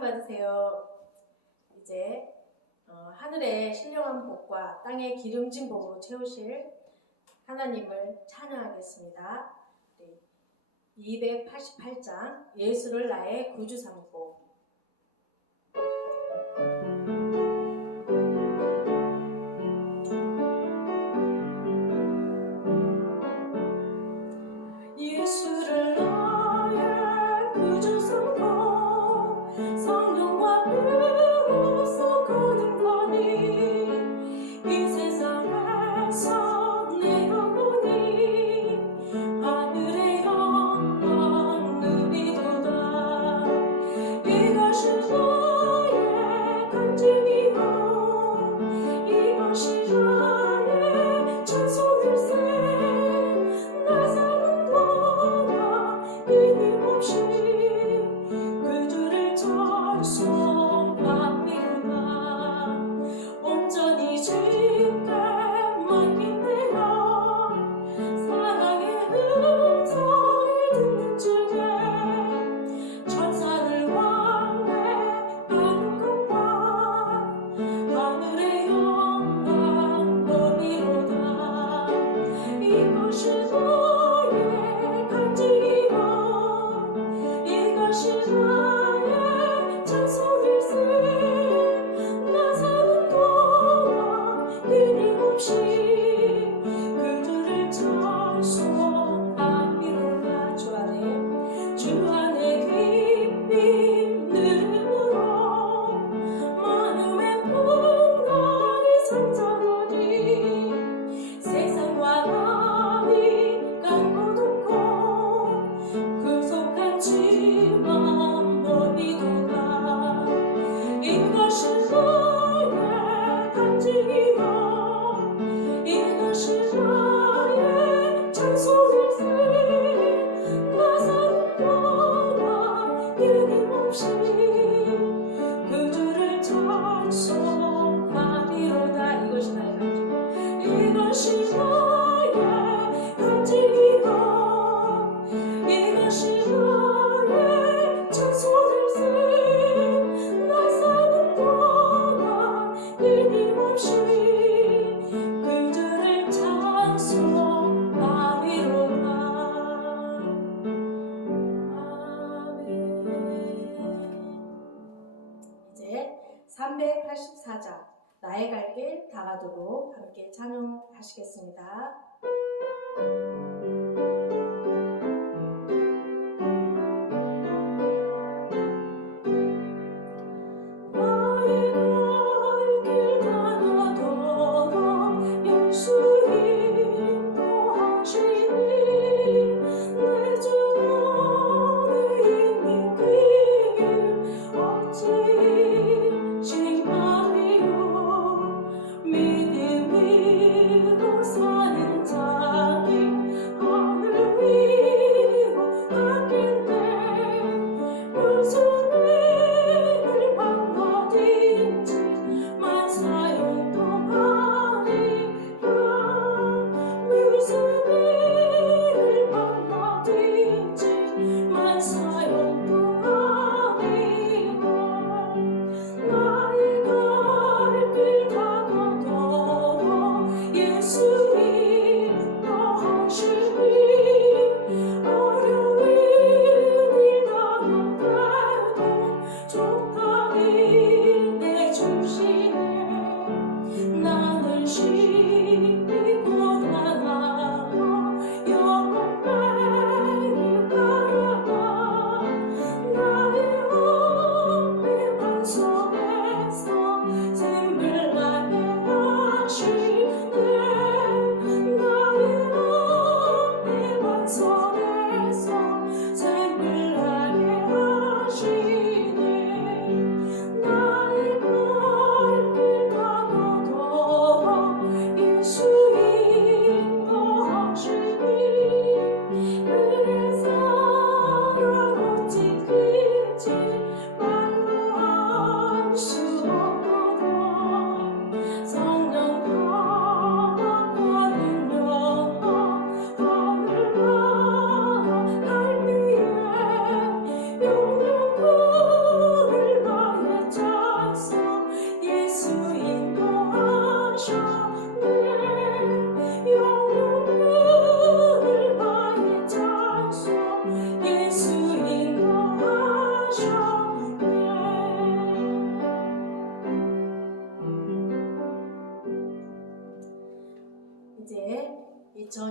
많이 받으세요. 이제 하늘의 신령한 복과 땅의 기름진 복으로 채우실 하나님을 찬양하겠습니다. 288장 예수를 나의 구주 삼고. 예수를 나의 구주 삼고 성령과 비로소 거듭나니 이 세상에서 내가 보니 하늘의 영광 누리도다. 이것이 나의 간증이요 이것이 나의 찬송일세. 나 사는 동안 끊임없이 그 주를 찬송합니다. 온전히 주께 맡긴 내가 사랑의 음성을 듣는 중에 천사들 왕래하는 것과 하늘의 영광 보리로다. 이것이 나의 간증이요 이것이 나의 찬송일세. 나 사는 동안 끊임없이 그 주를 찬송하리로다. 주 안에 깊이 누름으로 마음의 풍랑이 상장하니 세상과 남이 강고독고 구속한지만 너희도다. 이것이 나의 간증이요 이것이 나의 찬송일세. 나 사는 동안 끊임없이 그 주를 찬송하리로다. 이것이 나의 간증 이것이 나의 간증이요 이것이 나의 찬송일세. 나 사는 동안 끊임없이 그 주를 찬송하리로다. 아멘. 이제 384장 나의 갈 길 다가도록 함께 찬양하시겠습니다. 나의 갈 길 다가도록 예수 인도하시니 내 주 안에 있는 그 길 어찌 지나리요. 믿음으로 사는 자니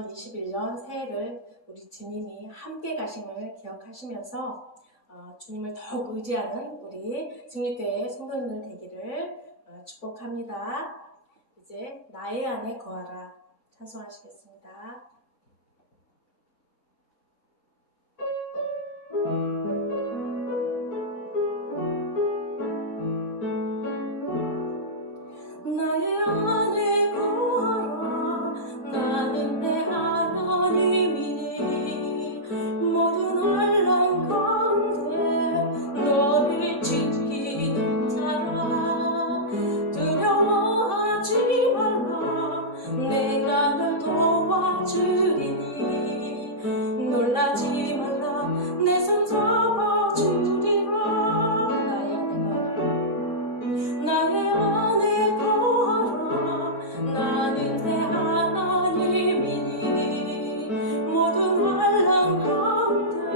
2021년 새해를 우리 주님이 함께 가심을 기억하시면서 주님을 더욱 의지하는 우리 중립교회 성도님들 되기를 축복합니다. 이제 나의 안에 거하라 찬송하시겠습니다. 나의 안에 거하라 나는 내 하나님이니 모든 환난 가운데 너를 지키는 자라 두려워하지 말라 내가 널 도와주리니 놀라지 말라 내 손 잡아주리라 나의 안에 거하라 나는 내 하나님이니 모든 환난 가운데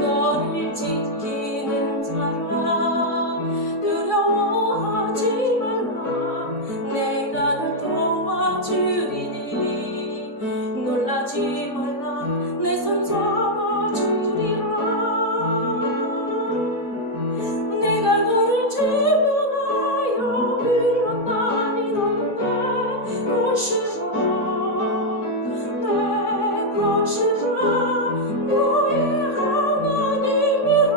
너를 지키는 자라 두려워하지 말라 내가 널 도와주리니 놀라지 말라 내 손 잡아주리라 내가 너를 제명하여 불렀나니 너는 내 것이라 내 것이라 너의 하나님이라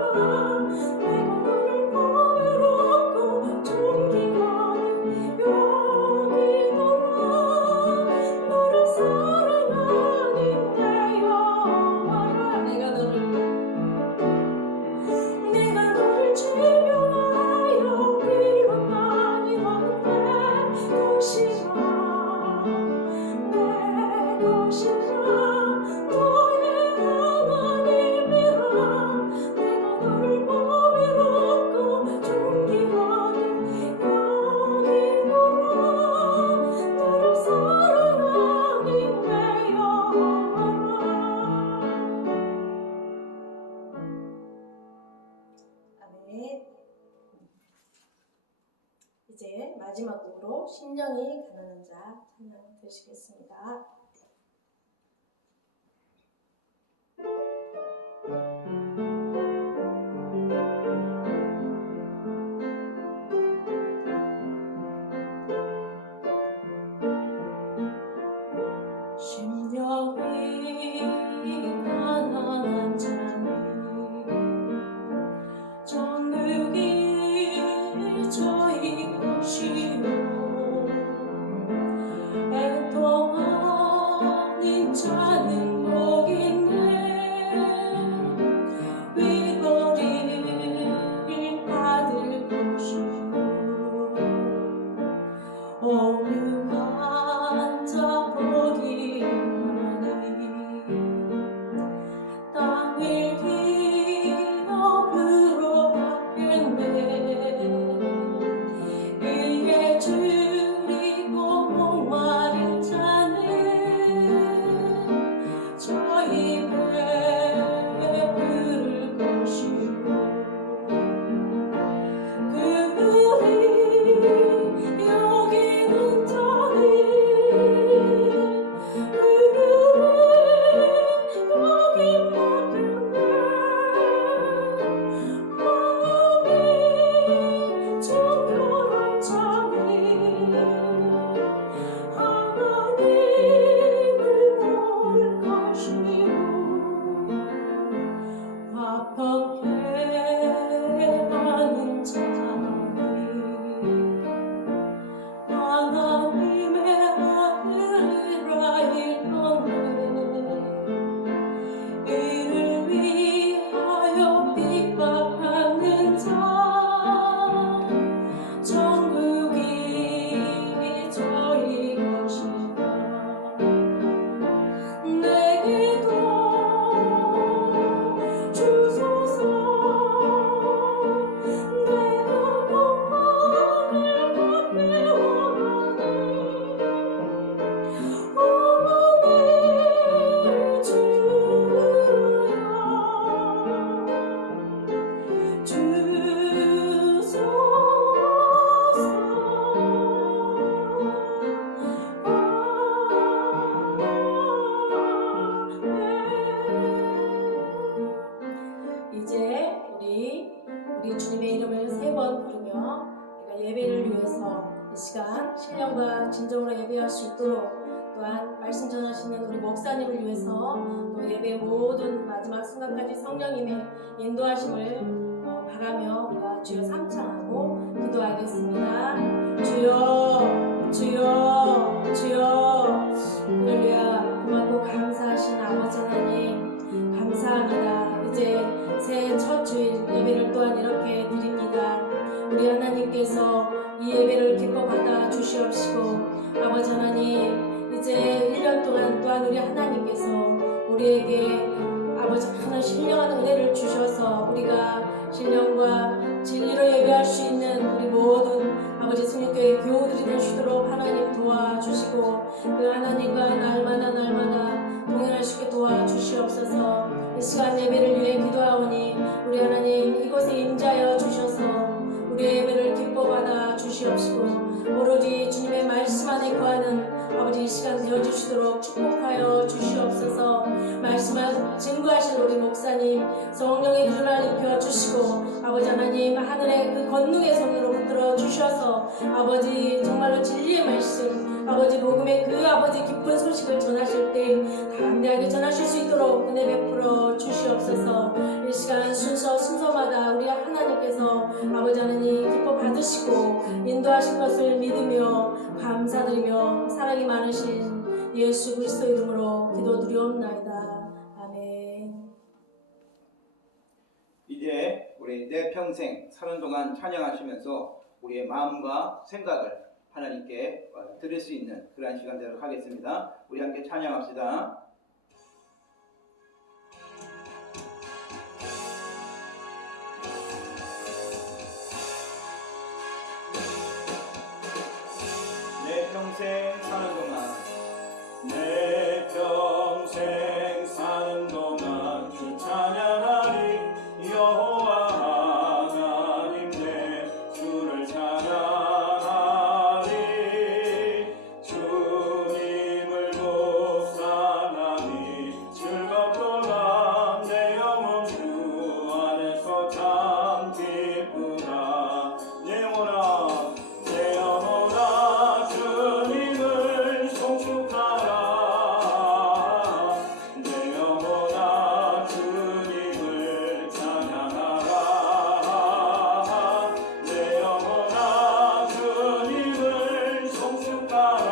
내가 너를 보배롭고 존귀하게 여기노라 너를 사랑하는 내 여호와라 내가 너를 제명하여 불렀나니 너는 내 것이라 내 것이라 너의 하나님이라 내가 너를 보배롭고 존귀하게 여기노라 너를 사랑하는 내 여호와라 아멘. 이제 마지막으로 심령이 가난한 자 찬양 드리시겠습니다. 심령이 가난한 자니 정육이 저희 것이요 애통하는 자는 복있네 위로를 받을 것이요 오유한 자 복이 많으니 땅을 기업으로 받겠네 의에 줄이고 목마른 자는 저 입에 부를 것이고 그들이 여기는 자는 그들은 여기 받겠네 마음이 정결한 자는 하나님을 볼 것이요 화평케 하는 자는 하나님의 아들이라 일컫네 이를 위하여 핍박하는 자 천국이 저희 것이다 내게도 주소서 이제 우리 주님의 이름을 3번 부르며 우리가 예배를 위해서 이 시간 신령과 진정으로 예배할 수 있도록, 또한 말씀 전하시는 우리 목사님을 위해서 또 예배 모든 마지막 순간까지 성령님의 인도하심을 바라며 우리가 주여 삼창하고 기도하겠습니다. 주여 주여 주여. 할렐루야. 고맙고 감사하신 아버지 하나님 감사합니다. 이제 새해 첫 주일 예배를 또한 이렇게 드립니다. 우리 하나님께서 이 예배를 기뻐 받아 주시옵시고, 아버지 하나님 이제 1년 동안 또한 우리 하나님께서 우리에게 아버지 하나 신령한 은혜를 주셔서 우리가 신령과 진리로 예배할 수 있는 우리 모든 아버지 승리교회 교우들이 되시도록 하나님 도와주시고, 그 하나님과 날마다 동행하시게 도와주시옵소서. 이 시간 예배를 위해 기도하오니 우리 하나님 이곳에 임자여 주셔서 우리의 예배를 기뻐받아 주시옵시고, 오로지 주님의 말씀 안에 거하는 아버지 이 시간 되어주시도록 축복하여 주시옵소서. 말씀을 증거하신 우리 목사님 성령의 기준을 입혀주시고, 아버지 하나님 하늘의 그 권능의 손으로 붙들어 주셔서 아버지 정말로 진리의 말씀, 아버지 복음의 그 아버지 기쁜 소식을 전하실 때 담대하게 전하실 수 있도록 은혜 베풀어 주시옵소서. 이 시간 순서마다 우리 하나님께서 아버지 하나님 기뻐 받으시고 인도하실 것을 믿으며 감사드리며 사랑이 많으신 예수 그리스도 이름으로 기도드리옵나이다. 아멘. 이제 우리 내 평생 사는 동안 찬양하시면서 우리의 마음과 생각을 하나님께 드릴 수 있는 그러한 시간 되도록 하겠습니다. 우리 함께 찬양합시다. 내 평생 사는 동안, 내 평생 사는 동안 주 찬양하리. 여호와 하나님 내 주를 찬양하리. 주님을 묵상하니 즐겁도다. 내 영혼 주 안에서 참 기쁘다. 내 영혼아 내 영혼아 주님을 송축하라. 내 영혼아 주님을 찬양하라. 내 영혼아 주님을 송축하라.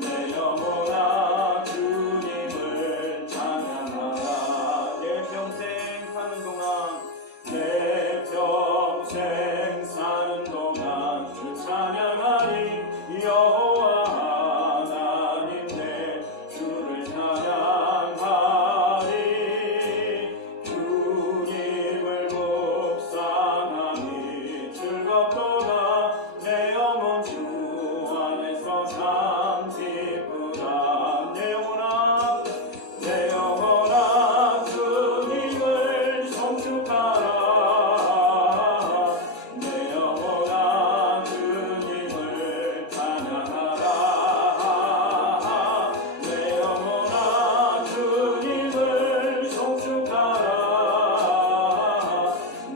내 영혼아 주님을 찬양하라. 내 평생 사는 동안, 내 평생 사는 동안 주 찬양하리. 여호와 하나님 내 주를 찬양하리. 주님을 묵상하니 즐겁도다. 내 영혼 주 안에서 참 기쁘다. 내 영혼아 내 영혼아 주님을 송축하라. 내 영혼아 주님을 찬양하라. 내 영혼아 주님을 송축하라.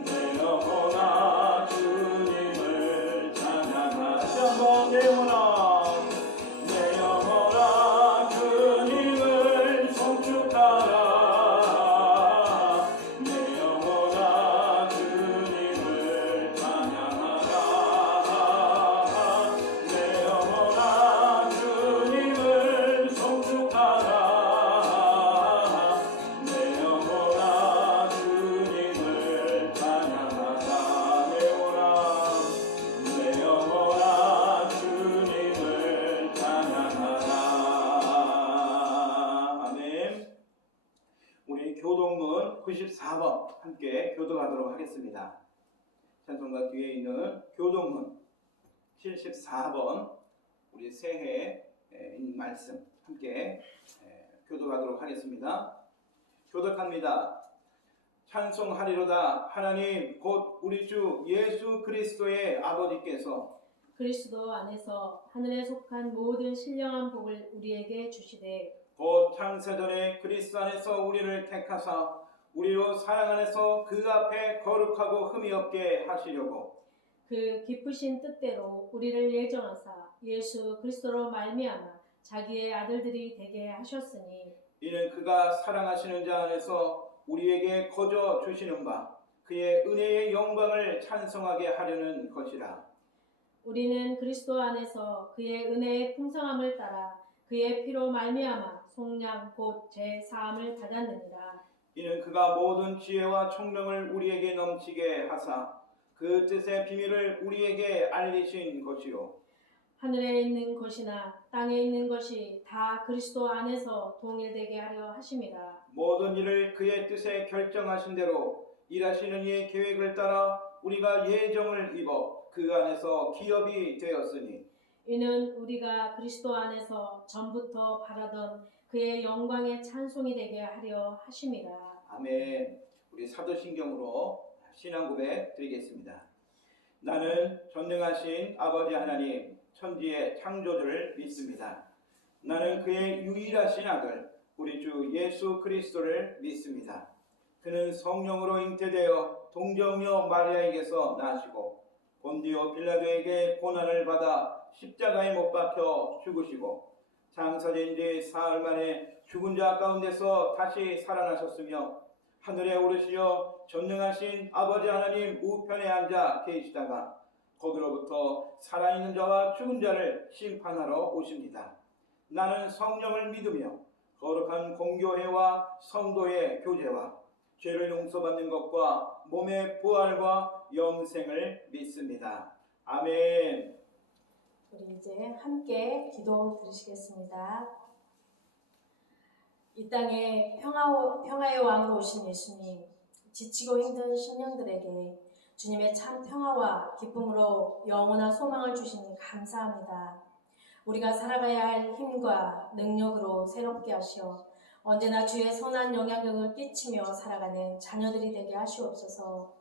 내 영혼아 주님을 찬양하라. 다시 한번 내 영혼아 내 영혼아 주님을 송축하라. 내 영혼아 주님을 찬양하라. 내 영혼아 주님을 송축하라. 내 영혼아 주님을 찬양하라. 내 영혼아 주님을 찬양하라. 아멘. 우리 교동문 94번 함께 교도하도록 하겠습니다. 찬송가 뒤에 있는 교동문 74번 우리 새해 말씀 함께 교도하도록 하겠습니다. 교독합니다. 찬송하리로다. 하나님 곧 우리 주 예수 그리스도의 아버지께서 그리스도 안에서 하늘에 속한 모든 신령한 복을 우리에게 주시되, 곧 창세전에 그리스도 안에서 우리를 택하사 우리로 사랑 안에서 그 앞에 거룩하고 흠이 없게 하시려고 그 기쁘신 뜻대로 우리를 예정하사 예수 그리스도로 말미암아 자기의 아들들이 되게 하셨으니 이는 그가 사랑하시는 자 안에서 우리에게 거저 주시는 바 그의 은혜의 영광을 찬송하게 하려는 것이라. 우리는 그리스도 안에서 그의 은혜의 풍성함을 따라 그의 피로 말미암아 속량 곧 제 사함을 받았느니라. 이는 그가 모든 지혜와 총명을 우리에게 넘치게 하사 그 뜻의 비밀을 우리에게 알리신 것이요 하늘에 있는 것이나 땅에 있는 것이 다 그리스도 안에서 동일되게 하려 하심이라. 모든 일을 그의 뜻에 결정하신 대로 일하시는 이의 계획을 따라 우리가 예정을 입어 그 안에서 기업이 되었으니 이는 우리가 그리스도 안에서 전부터 바라던 그의 영광의 찬송이 되게 하려 하심이라. 아멘. 우리 사도신경으로 신앙 고백 드리겠습니다. 나는 전능하신 아버지 하나님 천지의 창조주를 믿습니다. 나는 그의 유일하신 아들 우리 주 예수 그리스도를 믿습니다. 그는 성령으로 잉태되어 동정녀 마리아에게서 나시고 본디오 빌라도에게 고난을 받아 십자가에 못 박혀 죽으시고 장사된 지 사흘 만에 죽은 자 가운데서 다시 살아나셨으며 하늘에 오르시어 전능하신 아버지 하나님 우편에 앉아 계시다가 거기로부터 살아있는 자와 죽은 자를 심판하러 오십니다. 나는 성령을 믿으며 거룩한 공교회와 성도의 교제와 죄를 용서받는 것과 몸의 부활과 영생을 믿습니다. 아멘. 우리 이제 함께 기도 드리시겠습니다. 이 땅에 평화의 왕으로 오신 예수님, 지치고 힘든 심령들에게 주님의 참 평화와 기쁨으로 영원한 소망을 주시니 감사합니다. 우리가 살아가야 할 힘과 능력으로 새롭게 하시어 언제나 주의 선한 영향력을 끼치며 살아가는 자녀들이 되게 하시옵소서.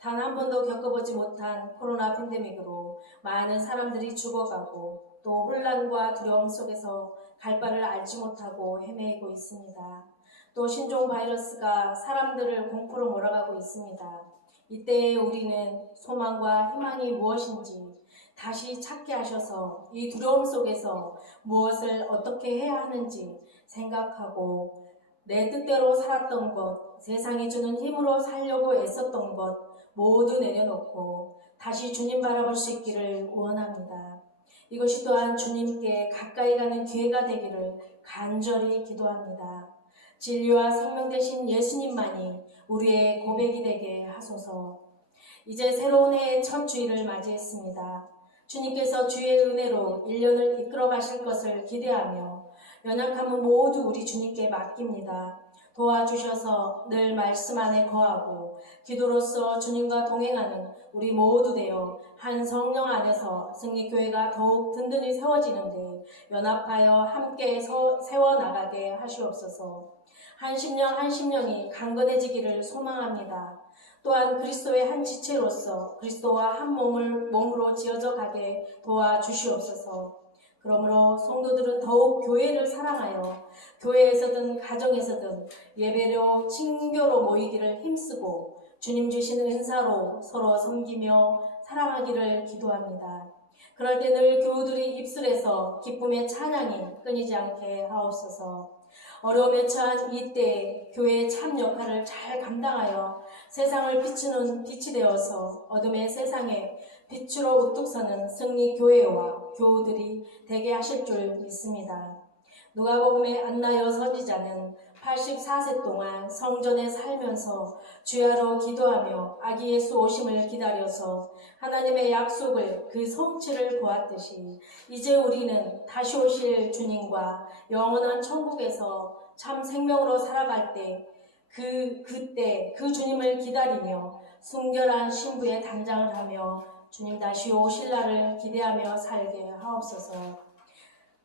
단 한 번도 겪어보지 못한 코로나 팬데믹으로 많은 사람들이 죽어가고 또 혼란과 두려움 속에서 갈 바를 알지 못하고 헤매고 있습니다. 또 신종 바이러스가 사람들을 공포로 몰아가고 있습니다. 이때에 우리는 소망과 희망이 무엇인지 다시 찾게 하셔서 이 두려움 속에서 무엇을 어떻게 해야 하는지 생각하고 내 뜻대로 살았던 것, 세상이 주는 힘으로 살려고 애썼던 것 모두 내려놓고 다시 주님 바라볼 수 있기를 원합니다. 이것이 또한 주님께 가까이 가는 기회가 되기를 간절히 기도합니다. 진리와 생명 되신 예수님만이 우리의 고백이 되게 하소서. 이제 새로운 해의 첫 주일을 맞이했습니다. 주님께서 주의 은혜로 1년을 이끌어 가실 것을 기대하며 연약함은 모두 우리 주님께 맡깁니다. 도와주셔서 늘 말씀 안에 거하고 기도로서 주님과 동행하는 우리 모두 되어 한 성령 안에서 승리교회가 더욱 든든히 세워지는데 연합하여 함께 세워나가게 하시옵소서. 한 심령 한 심령이 강건해지기를 소망합니다. 또한 그리스도의 한 지체로서 그리스도와 한 몸으로 지어져 가게 도와주시옵소서. 그러므로 성도들은 더욱 교회를 사랑하여 교회에서든 가정에서든 예배로 친교로 모이기를 힘쓰고 주님 주시는 은사로 서로 섬기며 사랑하기를 기도합니다. 그럴 때 늘 교우들이 입술에서 기쁨의 찬양이 끊이지 않게 하옵소서. 어려움에 처한 이때 교회의 참 역할을 잘 감당하여 세상을 비추는 빛이 되어서 어둠의 세상에 빛으로 우뚝 서는 승리교회와 교우들이 되게 하실 줄 믿습니다. 누가복음의 안나여 선지자는 84세 동안 성전에 살면서 주야로 기도하며 아기 예수 오심을 기다려서 하나님의 약속을 그 성취를 보았듯이 이제 우리는 다시 오실 주님과 영원한 천국에서 참 생명으로 살아갈 때 그때 그 주님을 기다리며 순결한 신부의 단장을 하며 주님 다시 오실 날을 기대하며 살게 하옵소서.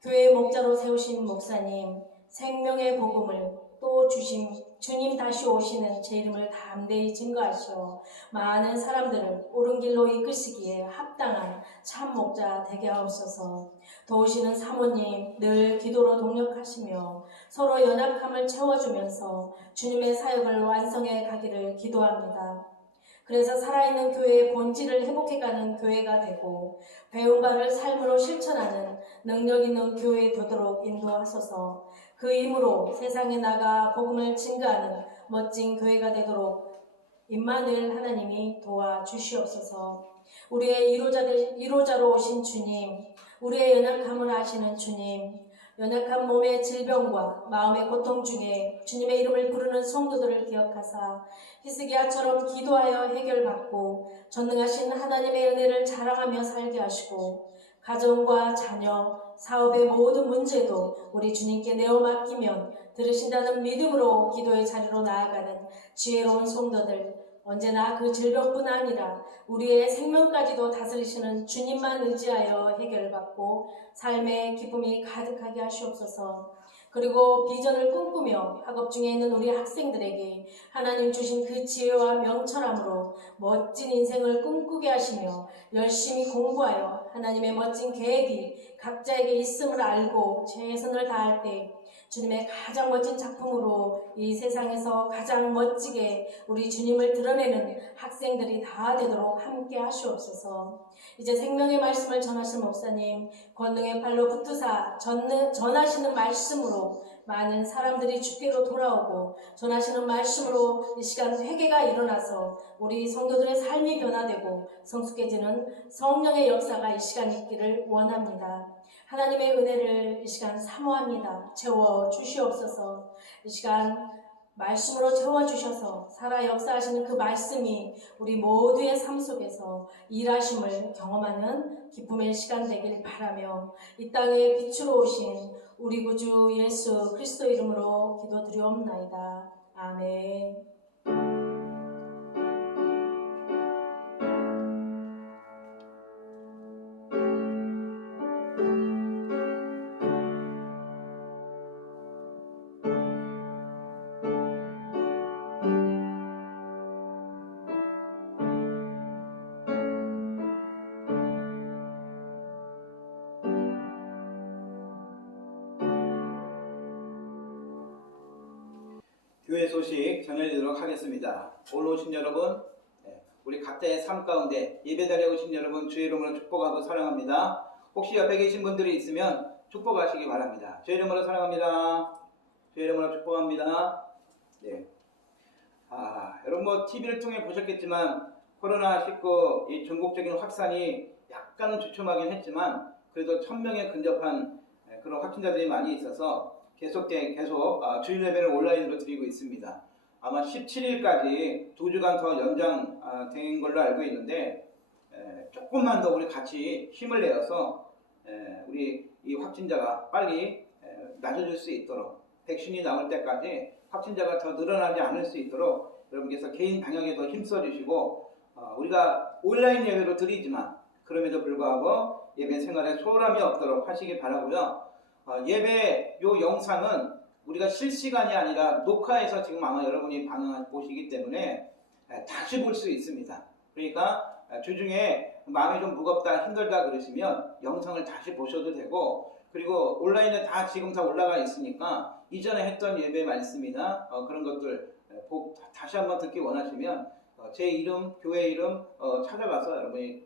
교회의 목자로 세우신 목사님 생명의 복음을 또 주신 주님 다시 오시는 제 이름을 담대히 증거하시어 많은 사람들을 옳은 길로 이끄시기에 합당한 참 목자 되게 하옵소서. 도우시는 사모님 늘 기도로 동력하시며 서로 연약함을 채워주면서 주님의 사역을 완성해 가기를 기도합니다. 그래서 살아있는 교회의 본질을 회복해가는 교회가 되고 배운 바를 삶으로 실천하는 능력 있는 교회 되도록 인도하소서. 그 힘으로 세상에 나가 복음을 증거하는 멋진 교회가 되도록 임마누엘 하나님이 도와주시옵소서. 우리의 이로자로 오신 주님, 우리의 연약함을 아시는 주님, 연약한 몸의 질병과 마음의 고통 중에 주님의 이름을 부르는 성도들을 기억하사 히스기야처럼 기도하여 해결받고 전능하신 하나님의 은혜를 자랑하며 살게 하시고 가정과 자녀, 사업의 모든 문제도 우리 주님께 내어 맡기면 들으신다는 믿음으로 기도의 자리로 나아가는 지혜로운 성도들, 언제나 그 질병뿐 아니라 우리의 생명까지도 다스리시는 주님만 의지하여 해결받고 삶의 기쁨이 가득하게 하시옵소서. 그리고 비전을 꿈꾸며 학업 중에 있는 우리 학생들에게 하나님 주신 그 지혜와 명철함으로 멋진 인생을 꿈꾸게 하시며 열심히 공부하여 하나님의 멋진 계획이 각자에게 있음을 알고 최선을 다할 때 주님의 가장 멋진 작품으로 이 세상에서 가장 멋지게 우리 주님을 드러내는 학생들이 다 되도록 함께 하시옵소서. 이제 생명의 말씀을 전하신 목사님 권능의 팔로 붙드사 전하시는 말씀으로 많은 사람들이 주께로 돌아오고 전하시는 말씀으로 이 시간 회개가 일어나서 우리 성도들의 삶이 변화되고 성숙해지는 성령의 역사가 이 시간 있기를 원합니다. 하나님의 은혜를 이 시간 사모합니다. 채워주시옵소서. 이 시간 말씀으로 채워주셔서 살아 역사하시는 그 말씀이 우리 모두의 삶 속에서 일하심을 경험하는 기쁨의 시간 되길 바라며 이 땅에 빛으로 오신 우리 구주 예수 그리스도 이름으로 기도드리옵나이다. 아멘. 교회 소식 전해드리도록 하겠습니다. 오늘 오신 여러분, 우리 각자의 삶 가운데 예배자리에 오신 여러분 주의 이름으로 축복하고 사랑합니다. 혹시 옆에 계신 분들이 있으면 축복하시기 바랍니다. 주의 이름으로 사랑합니다. 주의 이름으로 축복합니다. 네. 여러분 뭐 TV를 통해 보셨겠지만 코로나19 이 전국적인 확산이 약간은 주춤하긴 했지만 그래도 1000명에 근접한 그런 확진자들이 많이 있어서 계속 주일 예배를 온라인으로 드리고 있습니다. 아마 17일까지 2주간 더 연장된 걸로 알고 있는데 조금만 더 우리 같이 힘을 내어서 우리 이 확진자가 빨리 낮아질 수 있도록 백신이 나올 때까지 확진자가 더 늘어나지 않을 수 있도록 여러분께서 개인 방역에도 힘써 주시고 우리가 온라인 예배로 드리지만 그럼에도 불구하고 예배 생활에 소홀함이 없도록 하시기 바라고요. 예배 요 영상은 우리가 실시간이 아니라 녹화해서 지금 아마 여러분이 보시기 때문에 다시 볼 수 있습니다. 그러니까 주중에 마음이 좀 무겁다 힘들다 그러시면 영상을 다시 보셔도 되고 그리고 온라인에 지금 다 올라가 있으니까 이전에 했던 예배 말씀이나 그런 것들 다시 한번 듣기 원하시면 제 이름, 교회 이름 찾아가서 여러분이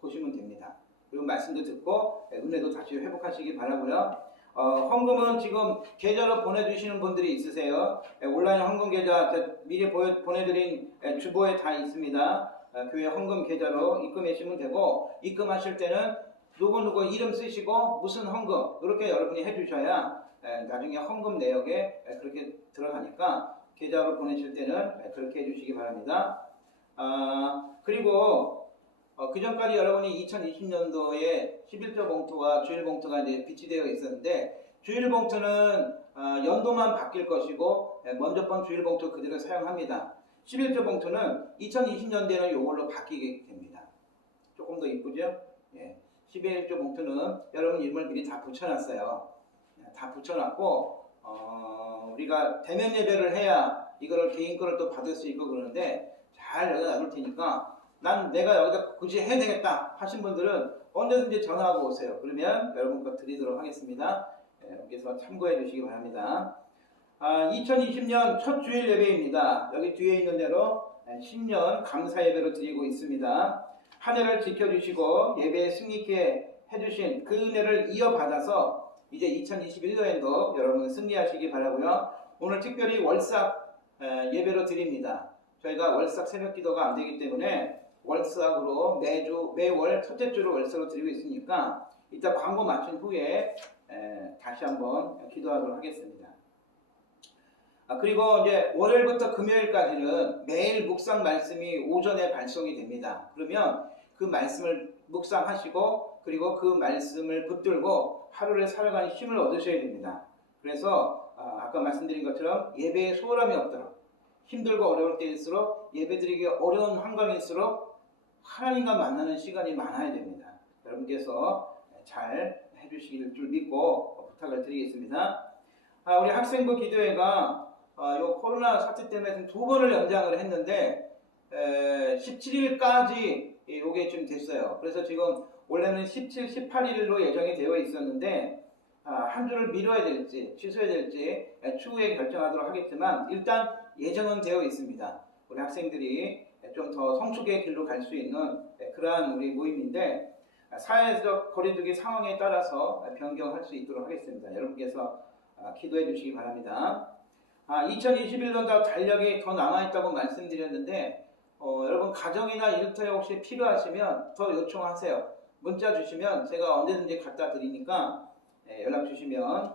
보시면 됩니다. 그리고 말씀도 듣고 은혜도 다시 회복하시기 바라고요. 헌금은 지금 계좌로 보내주시는 분들이 있으세요. 온라인 헌금 계좌 미리 보내드린 주보에 다 있습니다. 교회 헌금 계좌로 입금하시면 되고 입금하실 때는 누구 이름 쓰시고 무슨 헌금 이렇게 여러분이 해주셔야 나중에 헌금 내역에 그렇게 들어가니까 계좌로 보내실 때는 그렇게 해주시기 바랍니다. 그리고 그 전까지 여러분이 2020년도에 11조 봉투와 주일 봉투가 이제 비치되어 있었는데 주일 봉투는 연도만 바뀔 것이고 먼저 번 주일 봉투 그대로 사용합니다. 11조 봉투는 2020년대는 이걸로 바뀌게 됩니다. 조금 더 이쁘죠? 11조 봉투는 여러분 이름을 미리 다 붙여놨어요. 다 붙여놨고 우리가 대면 예배를 해야 이거를 개인 거를 또 받을 수 있고 그러는데 잘 여기다 놔둘 테니까 난 내가 여기다 굳이 해야 되겠다 하신 분들은 언제든지 전화하고 오세요. 그러면 여러분 거 드리도록 하겠습니다. 여기서 참고해 주시기 바랍니다. 2020년 첫 주일 예배입니다. 여기 뒤에 있는 대로 신년 감사 예배로 드리고 있습니다. 한 해를 지켜주시고 예배에 승리케 해주신 그 은혜를 이어받아서 이제 2021년에도 여러분 승리하시기 바라고요. 오늘 특별히 월삭 예배로 드립니다. 저희가 월삭 새벽 기도가 안 되기 때문에 월삭으로 매월 첫째 주로 월삭으로 드리고 있으니까 이따 광고 마친 후에 다시 한번 기도하도록 하겠습니다. 그리고 이제 월요일부터 금요일까지는 매일 묵상 말씀이 오전에 발송이 됩니다. 그러면 그 말씀을 묵상하시고 그리고 그 말씀을 붙들고 하루를 살아가는 힘을 얻으셔야 됩니다. 그래서 아까 말씀드린 것처럼 예배에 소홀함이 없도록 힘들고 어려울 때일수록 예배드리기 어려운 환경일수록 하나님과 만나는 시간이 많아야 됩니다. 여러분께서 잘 해주실 줄 믿고 부탁을 드리겠습니다. 우리 학생부 기도회가 요 코로나 사태 때문에 두 번을 연장을 했는데 17일까지 이게 좀 됐어요. 그래서 지금 원래는 17, 18일로 예정이 되어 있었는데 한 주를 미뤄야 될지 취소해야 될지 추후에 결정하도록 하겠지만 일단 예정은 되어 있습니다. 우리 학생들이 좀 더 성숙의 길로 갈 수 있는 그러한 우리 모임인데 사회적 거리두기 상황에 따라서 변경할 수 있도록 하겠습니다. 여러분께서 기도해 주시기 바랍니다. 2021년도 달력이 더 남아있다고 말씀드렸는데 여러분 가정이나 일터에 혹시 필요하시면 더 요청하세요. 문자 주시면 제가 언제든지 갖다 드리니까 연락 주시면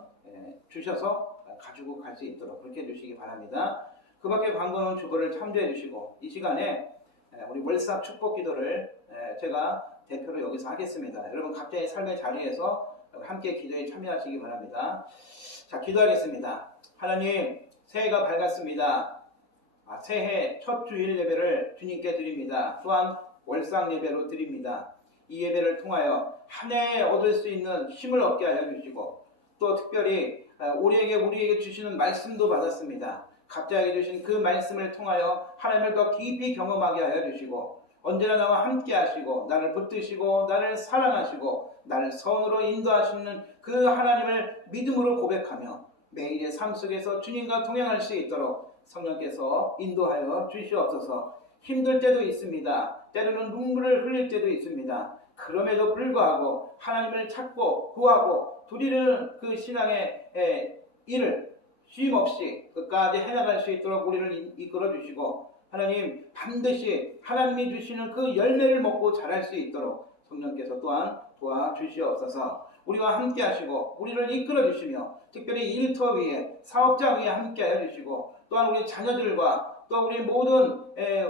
주셔서 가지고 갈 수 있도록 그렇게 해주시기 바랍니다. 그 밖에 광고는 주보를 참조해 주시고 이 시간에 우리 월삭 축복 기도를 제가 대표로 여기서 하겠습니다. 여러분 각자의 삶의 자리에서 함께 기도에 참여하시기 바랍니다. 자, 기도하겠습니다. 하나님, 새해가 밝았습니다. 새해 첫 주일 예배를 주님께 드립니다. 또한 월삭 예배로 드립니다. 이 예배를 통하여 한 해 얻을 수 있는 힘을 얻게 하여 주시고 또 특별히 우리에게 주시는 말씀도 받았습니다. 각자에게 주신 그 말씀을 통하여 하나님을 더 깊이 경험하게 하여 주시고 언제나 나와 함께 하시고 나를 붙드시고 나를 사랑하시고 나를 선으로 인도하시는 그 하나님을 믿음으로 고백하며 매일의 삶 속에서 주님과 동행할 수 있도록 성령께서 인도하여 주시옵소서. 힘들 때도 있습니다. 때로는 눈물을 흘릴 때도 있습니다. 그럼에도 불구하고 하나님을 찾고 구하고 드리는 그 신앙의 일을 쉼없이 끝까지 해나갈 수 있도록 우리를 이끌어 주시고 하나님 반드시 하나님이 주시는 그 열매를 먹고 자랄 수 있도록 성령께서 또한 도와주시옵소서. 우리와 함께 하시고 우리를 이끌어 주시며 특별히 일터 위에 사업장 위에 함께 하여 주시고 또한 우리 자녀들과 또 우리 모든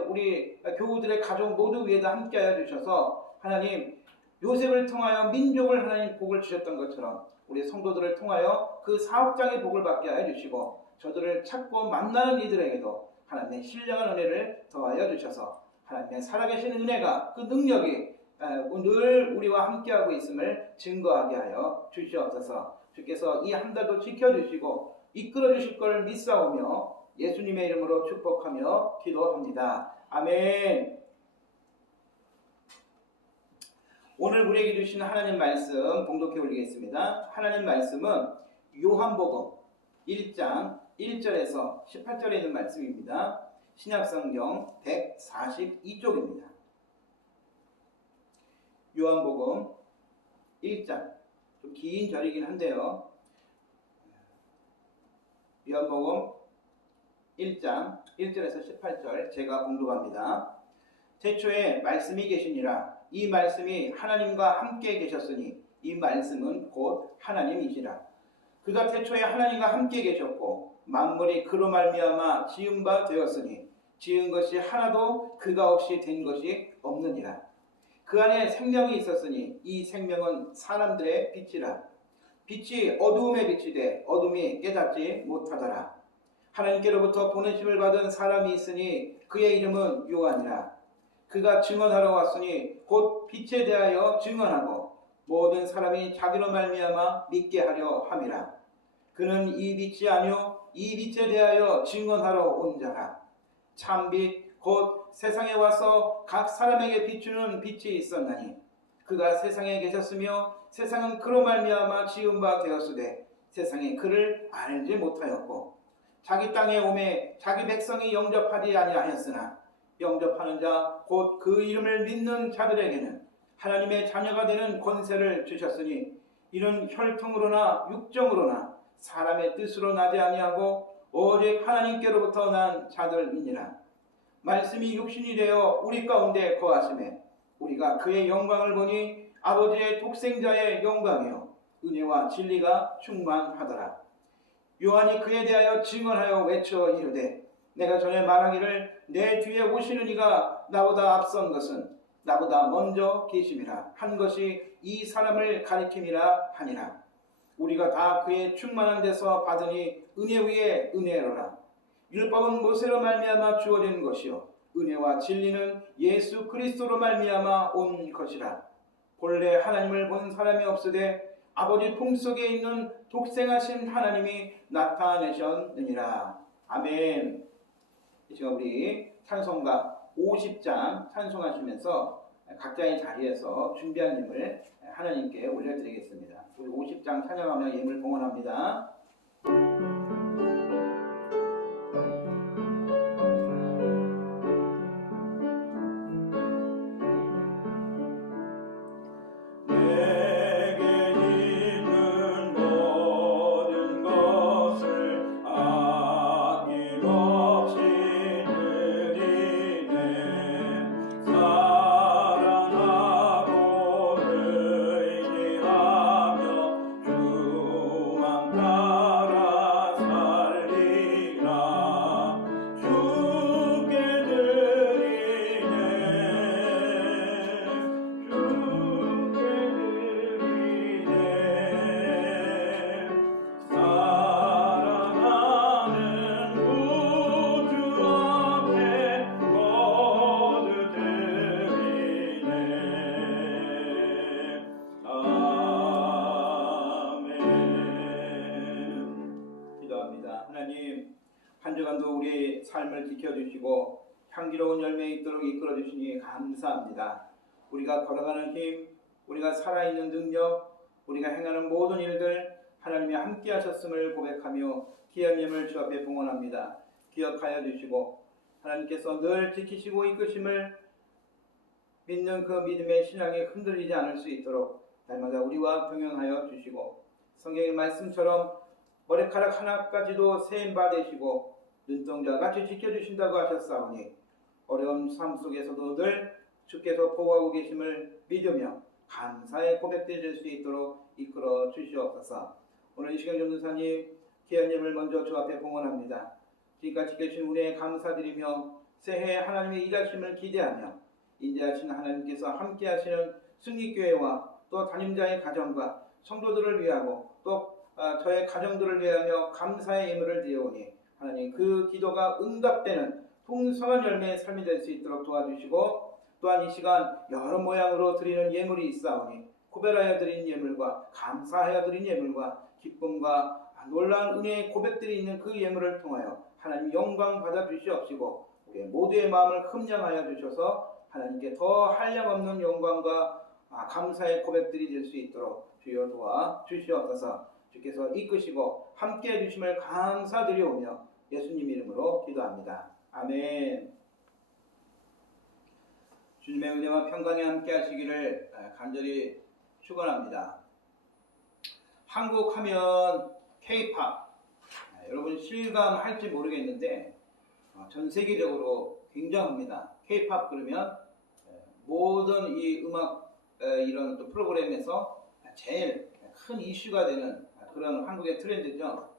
우리 교우들의 가족 모두 위에도 함께 하여 주셔서 하나님 요셉을 통하여 민족을 하나님 복을 주셨던 것처럼 우리 성도들을 통하여 그 사업장의 복을 받게 하여 주시고 저들을 찾고 만나는 이들에게도 하나님의 신령한 은혜를 더하여 주셔서 하나님의 살아계신 은혜가 그 능력이 늘 우리와 함께하고 있음을 증거하게 하여 주시옵소서. 주께서 이 한 달도 지켜주시고 이끌어 주실 것을 믿사오며 예수님의 이름으로 축복하며 기도합니다. 아멘. 오늘 우리에게 주신 하나님 말씀 봉독해 올리겠습니다. 하나님 말씀은 요한복음 1장 1절에서 18절에 있는 말씀입니다. 신약성경 142쪽입니다. 요한복음 1장 좀 긴 절이긴 한데요. 요한복음 1장 1절에서 18절 제가 봉독합니다. 태초에 말씀이 계시니라. 이 말씀이 하나님과 함께 계셨으니 이 말씀은 곧 하나님이시라. 그가 태초에 하나님과 함께 계셨고 만물이 그로 말미암아 지은 바 되었으니 지은 것이 하나도 그가 없이 된 것이 없느니라. 그 안에 생명이 있었으니 이 생명은 사람들의 빛이라. 빛이 어두움에 비치되 어둠이 깨닫지 못하더라. 하나님께로부터 보내심을 받은 사람이 있으니 그의 이름은 요한이라. 그가 증언하러 왔으니 곧 빛에 대하여 증언하고 모든 사람이 자기로 말미암아 믿게 하려 함이라. 그는 이 빛이 아니요 이 빛에 대하여 증언하러 온 자라. 참빛 곧 세상에 와서 각 사람에게 비추는 빛이 있었나니 그가 세상에 계셨으며 세상은 그로 말미암아 지은 바 되었으되 세상이 그를 알지 못하였고 자기 땅에 오매 자기 백성이 영접하지 아니하였으나 영접하는 자 곧 그 이름을 믿는 자들에게는 하나님의 자녀가 되는 권세를 주셨으니 이는 혈통으로나 육정으로나 사람의 뜻으로 나지 아니하고 오직 하나님께로부터 난 자들이니라. 말씀이 육신이 되어 우리 가운데 거하심에 우리가 그의 영광을 보니 아버지의 독생자의 영광이요 은혜와 진리가 충만하더라. 요한이 그에 대하여 증언하여 외쳐 이르되 내가 전에 말하기를 내 뒤에 오시는 이가 나보다 앞선 것은 나보다 먼저 계심이라 한 것이 이 사람을 가리킴이라 하니라. 우리가 다 그의 충만한 데서 받으니 은혜 위에 은혜로라. 율법은 모세로 말미암아 주어진 것이요 은혜와 진리는 예수 그리스도로 말미암아 온 것이라. 본래 하나님을 본 사람이 없으되 아버지 품속에 있는 독생하신 하나님이 나타내셨느니라. 아멘. 이 시간 우리 찬송가 50장 찬송하시면서 각자의 자리에서 준비한 예물 하나님께 올려드리겠습니다. 우리 50장 찬양하며 예물 봉헌합니다. 하나님, 한 주간도 우리의 삶을 지켜주시고 향기로운 열매 있도록 이끌어주시니 감사합니다. 우리가 걸어가는 힘, 우리가 살아있는 능력, 우리가 행하는 모든 일들 하나님이 함께 하셨음을 고백하며 귀한 예물 주 앞에 봉헌합니다. 기억하여 주시고 하나님께서 늘 지키시고 이끄심을 믿는 그 믿음의 신앙이 흔들리지 않을 수 있도록 날마다 우리와 동행하여 주시고 성경의 말씀처럼 머리카락 하나까지도 세임 받으시고 눈동자 같이 지켜주신다고 하셨사오니 어려운 삶 속에서도 늘 주께서 보호하고 계심을 믿으며 감사의 고백드릴 수 있도록 이끌어 주시옵소서. 오늘 이 시간 전도사님 귀한 예물 먼저 주 앞에 봉헌합니다. 지금까지 계신 은혜에 감사드리며 새해 하나님의 일하심을 기대하며 인자하신 하나님께서 함께 하시는 승리교회와 또 담임자의 가정과 성도들을 위하고 또 저의 가정들을 위하며 감사의 예물을 드려오니 하나님 그 기도가 응답되는 풍성한 열매의 삶이 될 수 있도록 도와주시고 또한 이 시간 여러 모양으로 드리는 예물이 있사오니 구별하여 드린 예물과 감사하여 드린 예물과 기쁨과 놀라운 은혜의 고백들이 있는 그 예물을 통하여 하나님 영광 받아 주시옵시고 우리 모두의 마음을 흠량하여 주셔서 하나님께 더 한량없는 영광과 감사의 고백들이 될 수 있도록 주여 도와 주시옵소서. 주께서 이끄시고 함께해 주심을 감사드리오며 예수님 이름으로 기도합니다. 아멘. 주님의 은혜와 평강이 함께 하시기를 간절히 축원합니다. 한국 하면 K-팝, 여러분 실감할지 모르겠는데 전 세계적으로 굉장합니다. K-팝 그러면 모든 이 음악 이런 또 프로그램에서 제일 큰 이슈가 되는 그런 한국의 트렌드죠.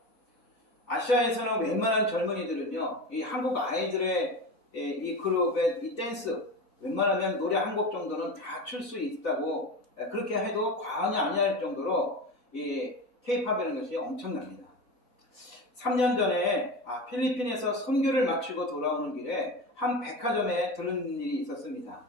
아시아에서는 웬만한 젊은이들은요, 이 한국 아이들의 이 그룹의 이 댄스, 웬만하면 노래 한 곡 정도는 다 출 수 있다고 그렇게 해도 과언이 아니할 정도로 이 K-팝이라는 것이 엄청납니다. 3년 전에 필리핀에서 선교를 마치고 돌아오는 길에 한 백화점에 들른 일이 있었습니다.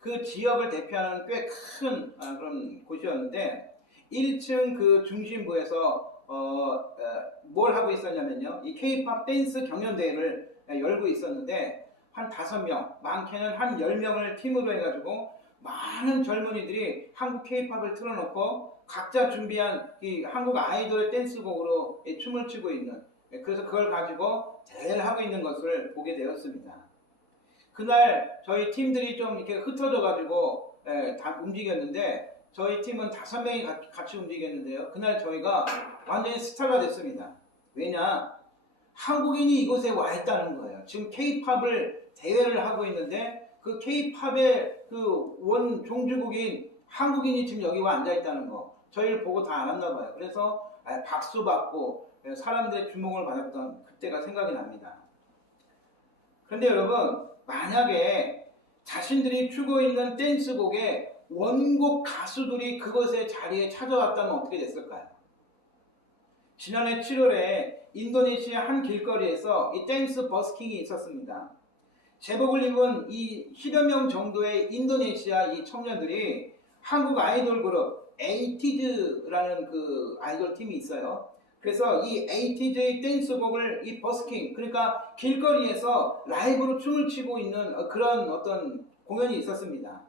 그 지역을 대표하는 꽤 큰 그런 곳이었는데 1층 그 중심부에서 뭘 하고 있었냐면요. 이 K-팝 댄스 경연대회를 열고 있었는데 한 5명, 많게는 한 10명을 팀으로 해가지고 많은 젊은이들이 한국 K-팝을 틀어놓고 각자 준비한 이 한국 아이돌의 댄스곡으로 춤을 추고 있는, 그래서 그걸 가지고 대회를 하고 있는 것을 보게 되었습니다. 그날 저희 팀들이 좀 이렇게 흩어져가지고 다 움직였는데 저희 팀은 5명이 같이 움직였는데요. 그날 저희가 완전히 스타가 됐습니다. 왜냐? 한국인이 이곳에 와 있다는 거예요. 지금 K-팝을 대회를 하고 있는데 그 K-팝의 그 원 종주국인 한국인이 지금 여기 와 앉아 있다는 거. 저희를 보고 다 알았나 봐요. 그래서 박수 받고 사람들의 주목을 받았던 그때가 생각이 납니다. 그런데 여러분, 만약에 자신들이 추고 있는 댄스곡에 원곡 가수들이 그것의 자리에 찾아왔다면 어떻게 됐을까요? 지난해 7월에 인도네시아 한 길거리에서 이 댄스 버스킹이 있었습니다. 제복을 입은 이 10여 명 정도의 인도네시아 이 청년들이 한국 아이돌 그룹 에이티즈라는 그 아이돌 팀이 있어요. 그래서 이 에이티즈의 댄스곡을 이 버스킹, 그러니까 길거리에서 라이브로 춤을 추고 있는 그런 어떤 공연이 있었습니다.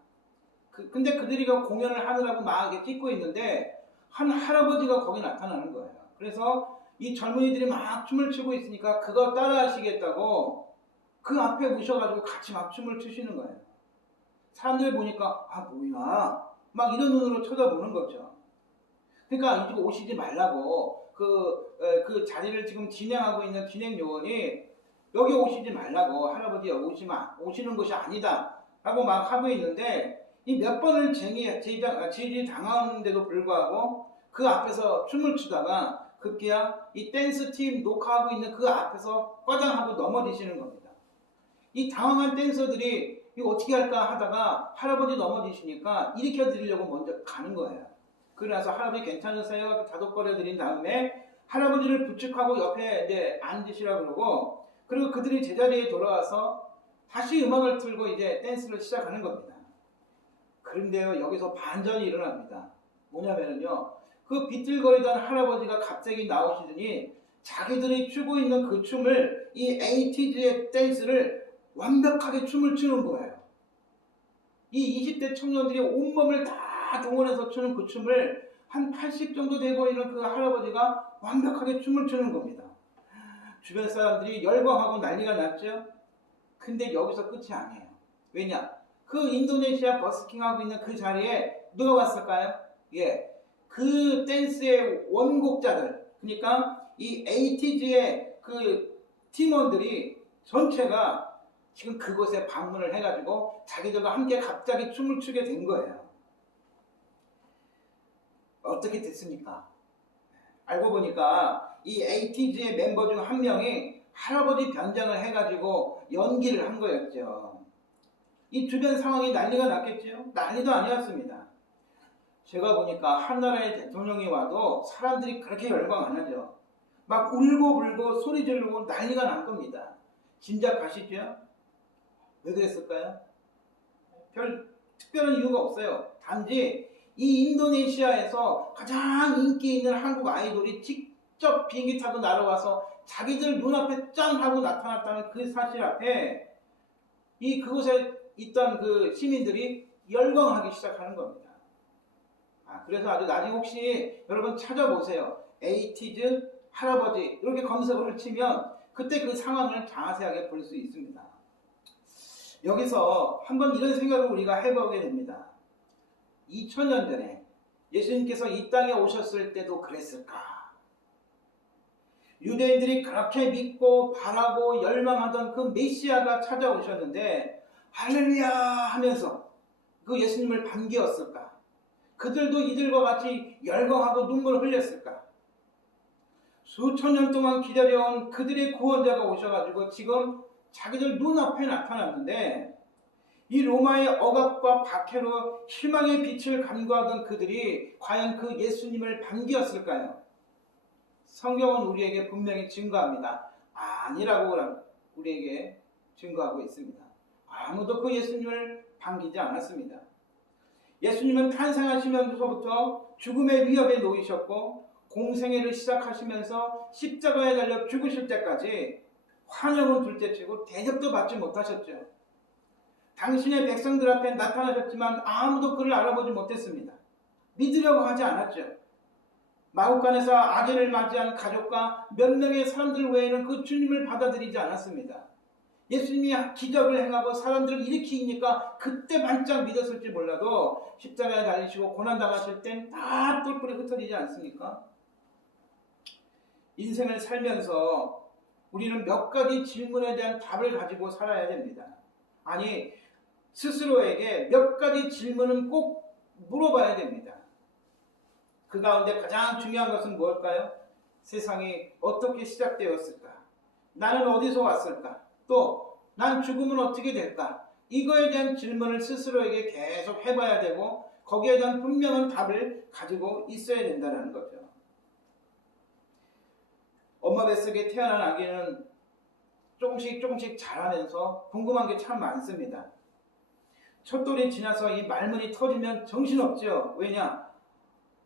근데 그들이 공연을 하느라고 막 이렇게 찍고 있는데 한 할아버지가 거기 나타나는 거예요. 그래서 이 젊은이들이 막 춤을 추고 있으니까 그거 따라 하시겠다고 그 앞에 모셔가지고 같이 막 춤을 추시는 거예요. 사람들 보니까 아 뭐야 막 이런 눈으로 쳐다보는 거죠. 그러니까 이쪽 오시지 말라고 그 자리를 지금 진행하고 있는 진행 요원이 여기 오시지 말라고, 할아버지 여기 오시는 것이 아니다 라고 막 하고 있는데 이 몇 번을 지지 당하는데도 불구하고 그 앞에서 춤을 추다가 급기야 이 댄스 팀 녹화하고 있는 그 앞에서 과장하고 넘어지시는 겁니다. 이 당황한 댄서들이 이거 어떻게 할까 하다가 할아버지 넘어지시니까 일으켜 드리려고 먼저 가는 거예요. 그러나서 할아버지 괜찮으세요? 다독거려 드린 다음에 할아버지를 부축하고 옆에 이제 앉으시라 그러고, 그리고 그들이 제자리에 돌아와서 다시 음악을 틀고 이제 댄스를 시작하는 겁니다. 그런데요, 여기서 반전이 일어납니다. 뭐냐면요, 그 비틀거리던 할아버지가 갑자기 나오시더니 자기들이 추고 있는 그 춤을, 이 에이티즈의 댄스를 완벽하게 춤을 추는 거예요. 이 20대 청년들이 온몸을 다 동원해서 추는 그 춤을 한 80 정도 돼 보이는 그 할아버지가 완벽하게 춤을 추는 겁니다. 주변 사람들이 열광하고 난리가 났죠. 근데 여기서 끝이 아니에요. 왜냐? 그 인도네시아 버스킹하고 있는 그 자리에 누가 왔을까요? 예, 그 댄스의 원곡자들, 그러니까 이 에이티즈의 그 팀원들이 전체가 지금 그곳에 방문을 해가지고 자기들과 함께 갑자기 춤을 추게 된 거예요. 어떻게 됐습니까? 알고 보니까 이 에이티즈의 멤버 중 한 명이 할아버지 변장을 해가지고 연기를 한 거였죠. 이 주변 상황이 난리가 났겠죠? 난리도 아니었습니다. 제가 보니까 한 나라의 대통령이 와도 사람들이 그렇게 열광 안 하죠. 막 울고 불고 소리 지르고 난리가 난 겁니다. 진작 가시죠? 왜 그랬을까요? 별 특별한 이유가 없어요. 단지 이 인도네시아에서 가장 인기 있는 한국 아이돌이 직접 비행기 타고 날아와서 자기들 눈앞에 짠 하고 나타났다는 그 사실 앞에 그곳에 있던 그 시민들이 열광하기 시작하는 겁니다. 그래서 아주 나중에 혹시 여러분 찾아보세요. 에이티즈 할아버지 이렇게 검색어를 치면 그때 그 상황을 자세하게 볼 수 있습니다. 여기서 한번 이런 생각을 우리가 해보게 됩니다. 2000년 전에 예수님께서 이 땅에 오셨을 때도 그랬을까? 유대인들이 그렇게 믿고 바라고 열망하던 그 메시아가 찾아오셨는데 할렐루야 하면서 그 예수님을 반기었을까? 그들도 이들과 같이 열광하고 눈물을 흘렸을까? 수천 년 동안 기다려온 그들의 구원자가 오셔가지고 지금 자기들 눈앞에 나타났는데 이 로마의 억압과 박해로 희망의 빛을 간구하던 그들이 과연 그 예수님을 반기었을까요? 성경은 우리에게 분명히 증거합니다. 아니라고 우리에게 증거하고 있습니다. 아무도 그 예수님을 반기지 않았습니다. 예수님은 탄생하시면서부터 죽음의 위협에 놓이셨고 공생애를 시작하시면서 십자가에 달려 죽으실 때까지 환영은 둘째치고 대접도 받지 못하셨죠. 당신의 백성들 앞에 나타나셨지만 아무도 그를 알아보지 못했습니다. 믿으려고 하지 않았죠. 마국간에서 아기를 맞이한 가족과 몇 명의 사람들 외에는 그 주님을 받아들이지 않았습니다. 예수님이 기적을 행하고 사람들을 일으키니까 그때 반짝 믿었을지 몰라도 십자가에 달리시고 고난당하실 땐 다 뿔뿔이 흩어지지 않습니까? 인생을 살면서 우리는 몇 가지 질문에 대한 답을 가지고 살아야 됩니다. 아니, 스스로에게 몇 가지 질문은 꼭 물어봐야 됩니다. 그 가운데 가장 중요한 것은 무엇일까요? 세상이 어떻게 시작되었을까? 나는 어디서 왔을까? 또 난 죽으면 어떻게 될까? 이거에 대한 질문을 스스로에게 계속 해봐야 되고 거기에 대한 분명한 답을 가지고 있어야 된다는 거죠. 엄마 뱃속에 태어난 아기는 조금씩 자라면서 궁금한 게 참 많습니다. 첫 돌이 지나서 이 말문이 터지면 정신없죠. 왜냐?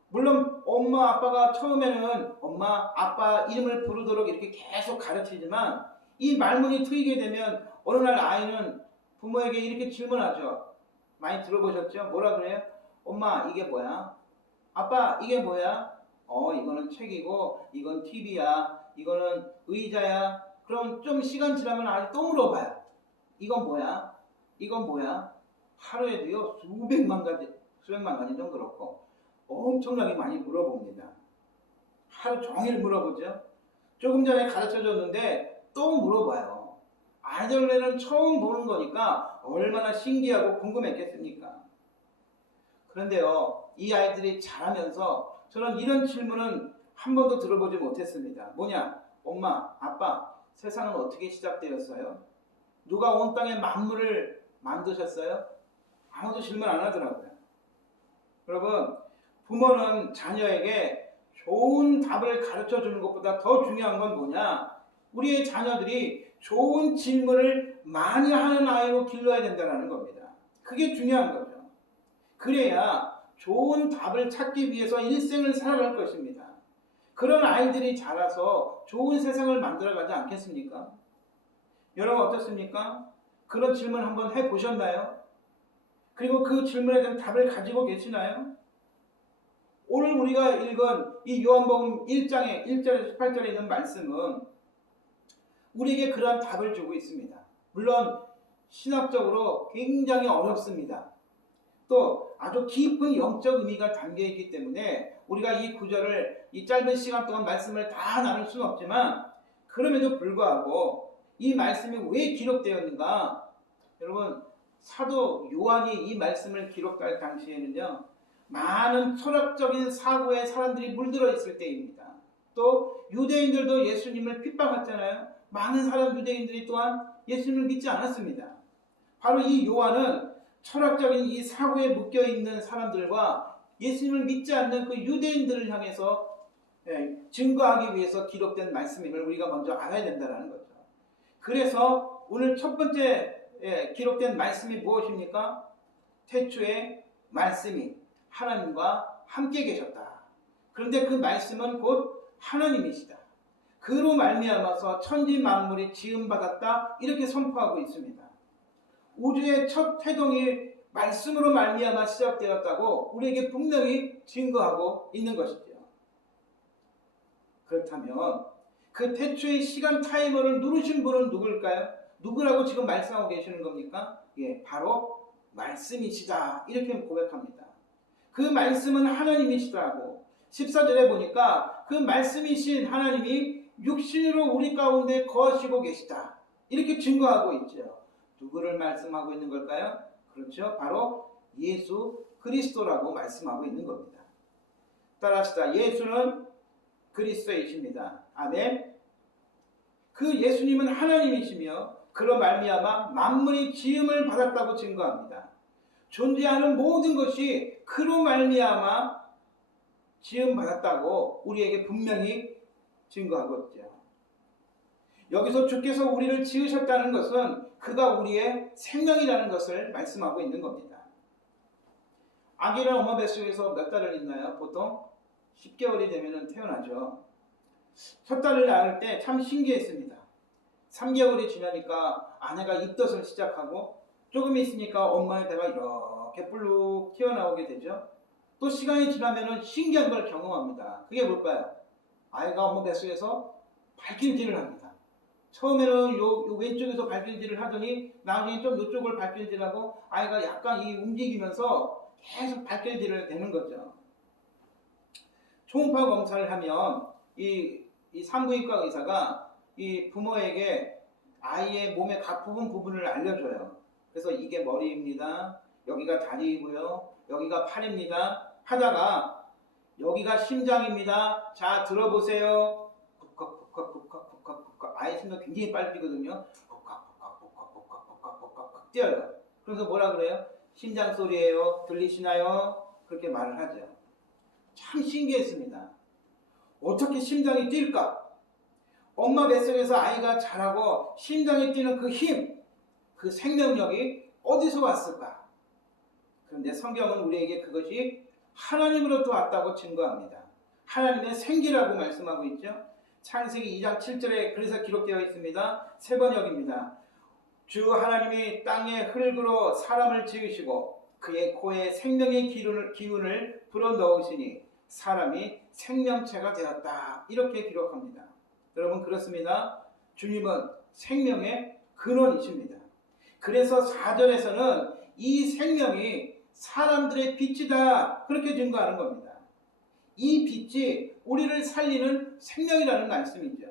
물론 엄마 아빠가 처음에는 엄마 아빠 이름을 부르도록 이렇게 계속 가르치지만 이 말문이 트이게 되면 어느 날 아이는 부모에게 이렇게 질문하죠. 많이 들어보셨죠? 뭐라 그래요? 엄마 이게 뭐야? 아빠 이게 뭐야? 이거는 책이고 이건 TV야. 이거는 의자야. 그럼 좀 시간 지나면 아이 또 물어봐요. 이건 뭐야? 이건 뭐야? 하루에도요 수백만 가지 좀 그렇고 엄청나게 많이 물어봅니다. 하루 종일 물어보죠. 조금 전에 가르쳐줬는데 또 물어봐요. 아이들은 처음 보는 거니까 얼마나 신기하고 궁금했겠습니까? 그런데요, 이 아이들이 자라면서 저는 이런 질문은 한 번도 들어보지 못했습니다. 뭐냐? 엄마, 아빠, 세상은 어떻게 시작되었어요? 누가 온 땅에 만물을 만드셨어요? 아무도 질문 안 하더라고요. 여러분, 부모는 자녀에게 좋은 답을 가르쳐 주는 것보다 더 중요한 건 뭐냐? 우리의 자녀들이 좋은 질문을 많이 하는 아이로 길러야 된다는 겁니다. 그게 중요한 거죠. 그래야 좋은 답을 찾기 위해서 일생을 살아갈 것입니다. 그런 아이들이 자라서 좋은 세상을 만들어가지 않겠습니까? 여러분 어떻습니까? 그런 질문 한번 해보셨나요? 그리고 그 질문에 대한 답을 가지고 계시나요? 오늘 우리가 읽은 이 요한복음 1장의 1절에서 18절에 있는 말씀은 우리에게 그러한 답을 주고 있습니다. 물론 신학적으로 굉장히 어렵습니다. 또 아주 깊은 영적 의미가 담겨있기 때문에 우리가 이 구절을 이 짧은 시간 동안 말씀을 다 나눌 수는 없지만 그럼에도 불구하고 이 말씀이 왜 기록되었는가? 여러분 사도 요한이 이 말씀을 기록할 당시에는요 많은 철학적인 사고에 사람들이 물들어 있을 때입니다. 또 유대인들도 예수님을 핍박했잖아요. 많은 유대인들이 또한 예수님을 믿지 않았습니다. 바로 이 요한은 철학적인 이 사고에 묶여있는 사람들과 예수님을 믿지 않는 그 유대인들을 향해서 증거하기 위해서 기록된 말씀임을 우리가 먼저 알아야 된다는 거죠. 그래서 오늘 첫 번째 기록된 말씀이 무엇입니까? 태초에 말씀이 하나님과 함께 계셨다. 그런데 그 말씀은 곧 하나님이시다. 그로 말미암아서 천지 만물이 지음받았다. 이렇게 선포하고 있습니다. 우주의 첫 태동이 말씀으로 말미암아 시작되었다고 우리에게 분명히 증거하고 있는 것이죠. 그렇다면 그 태초의 시간 타이머를 누르신 분은 누굴까요? 누구라고 지금 말씀하고 계시는 겁니까? 바로 말씀이시다. 이렇게 고백합니다. 그 말씀은 하나님이시다고 14절에 보니까 그 말씀이신 하나님이 육신으로 우리 가운데 거하시고 계시다. 이렇게 증거하고 있죠. 누구를 말씀하고 있는 걸까요? 그렇죠. 바로 예수 그리스도라고 말씀하고 있는 겁니다. 따라합시다. 예수는 그리스도이십니다. 아멘. 그 예수님은 하나님이시며 그로 말미암아 만물이 지음을 받았다고 증거합니다. 존재하는 모든 것이 그로 말미암아 지음 받았다고 우리에게 분명히 증거하고 있죠. 여기서 주께서 우리를 지으셨다는 것은 그가 우리의 생명이라는 것을 말씀하고 있는 겁니다. 아기는 엄마 뱃속에서 몇 달을 있나요? 보통 10개월이 되면 태어나죠. 첫 딸을 낳을 때 참 신기했습니다. 3개월이 지나니까 아내가 입덧을 시작하고 조금 있으니까 엄마의 배가 이렇게 불룩 튀어나오게 되죠. 또 시간이 지나면 신기한 걸 경험합니다. 그게 뭘까요? 아이가 엄마 뱃속에서 발길질을 합니다. 처음에는 요 왼쪽에서 발길질을 하더니 나중에 좀 이쪽을 발길질하고 아이가 약간 움직이면서 계속 발길질을 되는 거죠. 초음파 검사를 하면 이 산부인과 의사가 이 부모에게 아이의 몸의 각 부분을 알려줘요. 그래서 이게 머리입니다. 여기가 다리이고요. 여기가 팔입니다. 하다가 여기가 심장입니다. 자, 들어보세요. 아이 심장 굉장히 빨리 뛰거든요. 뛰어요. 그래서 뭐라 그래요? 심장 소리예요. 들리시나요? 그렇게 말을 하죠. 참 신기했습니다. 어떻게 심장이 뛸까? 엄마 뱃속에서 아이가 자라고 심장이 뛰는 그 힘, 그 생명력이 어디서 왔을까? 그런데 성경은 우리에게 그것이 하나님으로부터 왔다고 증거합니다. 하나님의 생기라고 말씀하고 있죠. 창세기 2장 7절에 그래서 기록되어 있습니다. 세 번역입니다. 주 하나님이 땅의 흙으로 사람을 지으시고 그의 코에 생명의 기운을 불어넣으시니 사람이 생명체가 되었다. 이렇게 기록합니다. 여러분 그렇습니다. 주님은 생명의 근원이십니다. 그래서 4절에서는 이 생명이 사람들의 빛이다. 그렇게 증거하는 겁니다. 이 빛이 우리를 살리는 생명이라는 말씀이죠.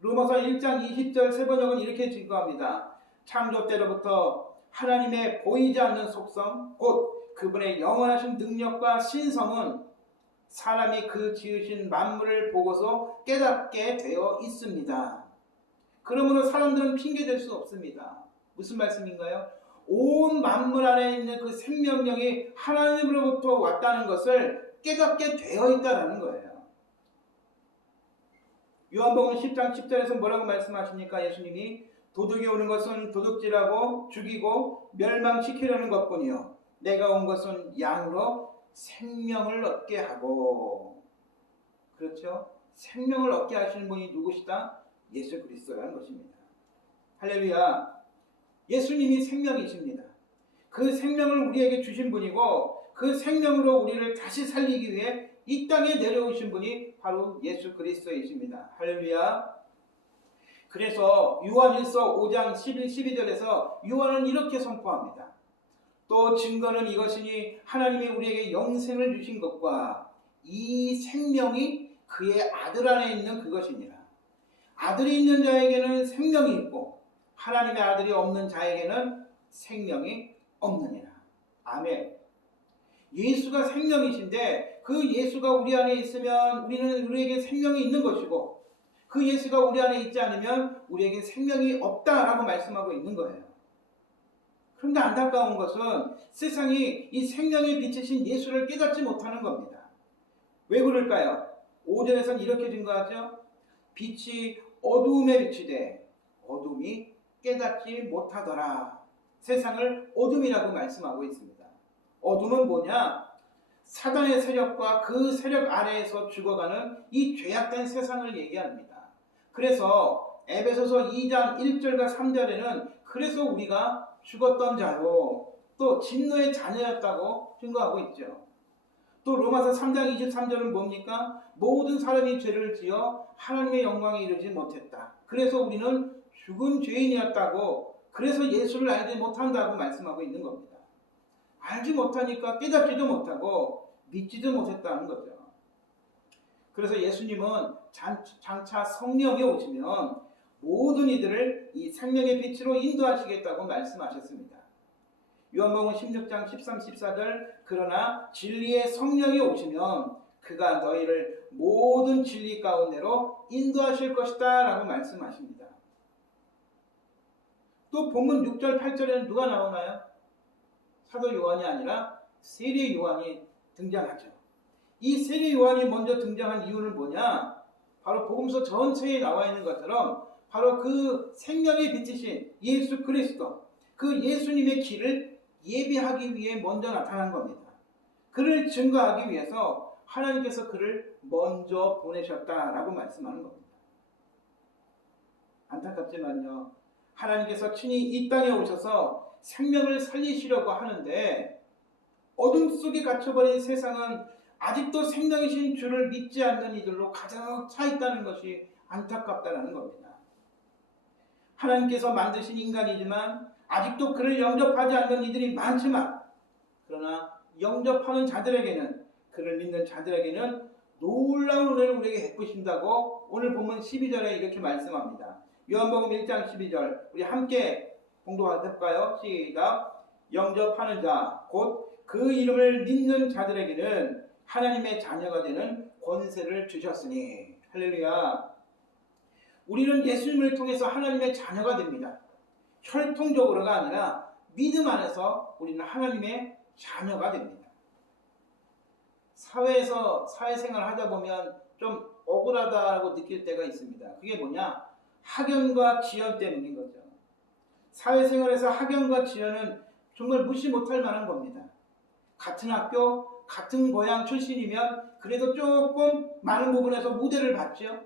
로마서 1장 20절 세번역은 이렇게 증거합니다. 창조 때로부터 하나님의 보이지 않는 속성, 곧 그분의 영원하신 능력과 신성은 사람이 그 지으신 만물을 보고서 깨닫게 되어 있습니다. 그러므로 사람들은 핑계댈 수 없습니다. 무슨 말씀인가요? 온 만물 안에 있는 그 생명력이 하나님으로부터 왔다는 것을 깨닫게 되어 있다는 거예요. 요한복음 10장 10절에서 뭐라고 말씀하십니까? 예수님이 도둑이 오는 것은 도둑질하고 죽이고 멸망시키려는 것뿐이요 내가 온 것은 양으로 생명을 얻게 하고. 그렇죠? 생명을 얻게 하시는 분이 누구시다? 예수 그리스도라는 것입니다. 할렐루야. 예수님이 생명이십니다. 그 생명을 우리에게 주신 분이고 그 생명으로 우리를 다시 살리기 위해 이 땅에 내려오신 분이 바로 예수 그리스도이십니다. 할렐루야. 그래서 요한일서 5장 12절에서 요한은 이렇게 선포합니다. 또 증거는 이것이니 하나님이 우리에게 영생을 주신 것과 이 생명이 그의 아들 안에 있는 그것이니라. 아들이 있는 자에게는 생명이 있고 하나님의 아들이 없는 자에게는 생명이 없느니라. 아멘. 예수가 생명이신데 그 예수가 우리 안에 있으면 우리에게 생명이 있는 것이고 그 예수가 우리 안에 있지 않으면 우리에게 생명이 없다라고 말씀하고 있는 거예요. 그런데 안타까운 것은 세상이 이 생명의 빛이신 예수를 깨닫지 못하는 겁니다. 왜 그럴까요? 5절에서는 이렇게 증거하죠. 빛이 어두움에 비치되 어둠이 깨닫지 못하더라. 세상을 어둠이라고 말씀하고 있습니다. 어둠은 뭐냐? 사단의 세력과 그 세력 아래에서 죽어가는 이 죄악된 세상을 얘기합니다. 그래서 에베소서 2장 1절과 3절에는 그래서 우리가 죽었던 자요 또 진노의 자녀였다고 증거하고 있죠. 또 로마서 3장 23절은 뭡니까? 모든 사람이 죄를 지어 하나님의 영광에 이르지 못했다. 그래서 우리는 죽은 죄인이었다고, 그래서 예수를 알지 못한다고 말씀하고 있는 겁니다. 알지 못하니까 깨닫지도 못하고 믿지도 못했다는 거죠. 그래서 예수님은 장차 성령이 오시면 모든 이들을 이 생명의 빛으로 인도하시겠다고 말씀하셨습니다. 요한복음 16장 13, 14절 그러나 진리의 성령이 오시면 그가 너희를 모든 진리 가운데로 인도하실 것이다 라고 말씀하십니다. 또 본문 6절, 8절에는 누가 나오나요? 사도 요한이 아니라 세례 요한이 등장하죠. 이 세례 요한이 먼저 등장한 이유는 뭐냐? 바로 복음서 전체에 나와 있는 것처럼 바로 그 생명의 빛이신 예수 그리스도, 그 예수님의 길을 예비하기 위해 먼저 나타난 겁니다. 그를 증거하기 위해서 하나님께서 그를 먼저 보내셨다라고 말씀하는 겁니다. 안타깝지만요, 하나님께서 친히 이 땅에 오셔서 생명을 살리시려고 하는데 어둠 속에 갇혀버린 세상은 아직도 생명이신 주를 믿지 않는 이들로 가득 차 있다는 것이 안타깝다는 겁니다. 하나님께서 만드신 인간이지만 아직도 그를 영접하지 않는 이들이 많지만, 그러나 영접하는 자들에게는, 그를 믿는 자들에게는 놀라운 은혜를 우리에게 베푸신다고 오늘 본문 12절에 이렇게 말씀합니다. 요한복음 1장 12절 우리 함께 공독해볼까요? 시작. 영접하는 자 곧 그 이름을 믿는 자들에게는 하나님의 자녀가 되는 권세를 주셨으니. 할렐루야. 우리는 예수님을 통해서 하나님의 자녀가 됩니다. 혈통적으로가 아니라 믿음 안에서 우리는 하나님의 자녀가 됩니다. 사회에서 사회생활을 하다 보면 좀 억울하다고 느낄 때가 있습니다. 그게 뭐냐? 학연과 지연 때문인 거죠. 사회생활에서 학연과 지연은 정말 무시 못할 만한 겁니다. 같은 학교, 같은 고향 출신이면 그래도 조금 많은 부분에서 무대를 받죠.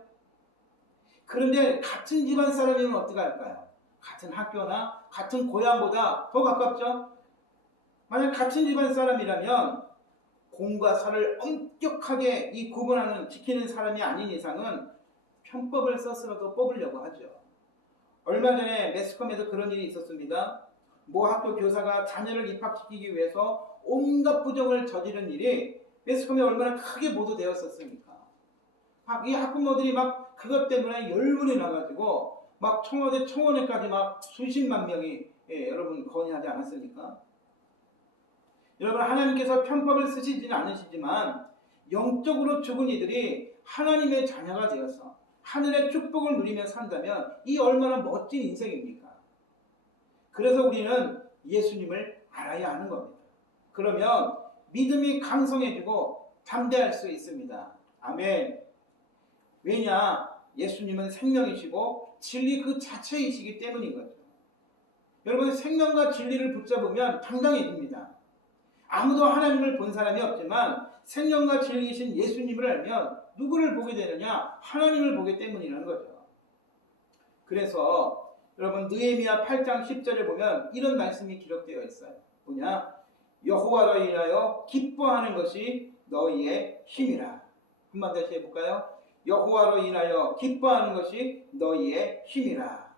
그런데 같은 집안 사람이면 어떻게 할까요? 같은 학교나 같은 고향보다 더 가깝죠? 만약 같은 집안 사람이라면 공과 사를 엄격하게 이 구분하는, 지키는 사람이 아닌 이상은 편법을 써서라도 뽑으려고 하죠. 얼마 전에 매스컴에서 그런 일이 있었습니다. 모 학교 교사가 자녀를 입학시키기 위해서 온갖 부정을 저지른 일이 매스컴에 얼마나 크게 보도되었었습니까? 이 학부모들이 막 그것 때문에 열불이 나가지고 막 청와대 청원회까지 막 수십만 명이 여러분 건의하지 않았습니까? 여러분, 하나님께서 편법을 쓰시지는 않으시지만 영적으로 죽은 이들이 하나님의 자녀가 되어서 하늘의 축복을 누리며 산다면 이 얼마나 멋진 인생입니까? 그래서 우리는 예수님을 알아야 하는 겁니다. 그러면 믿음이 강성해지고 담대할 수 있습니다. 아멘. 왜냐? 예수님은 생명이시고 진리 그 자체이시기 때문인 거죠. 여러분, 생명과 진리를 붙잡으면 당당해집니다. 아무도 하나님을 본 사람이 없지만 생명과 진리이신 예수님을 알면 누구를 보게 되느냐? 하나님을 보기 때문이라는 거죠. 그래서 여러분, 느헤미야 8장 10절에 보면 이런 말씀이 기록되어 있어요. 뭐냐? 여호와로 인하여 기뻐하는 것이 너희의 힘이라. 한번 다시 해볼까요? 여호와로 인하여 기뻐하는 것이 너희의 힘이라.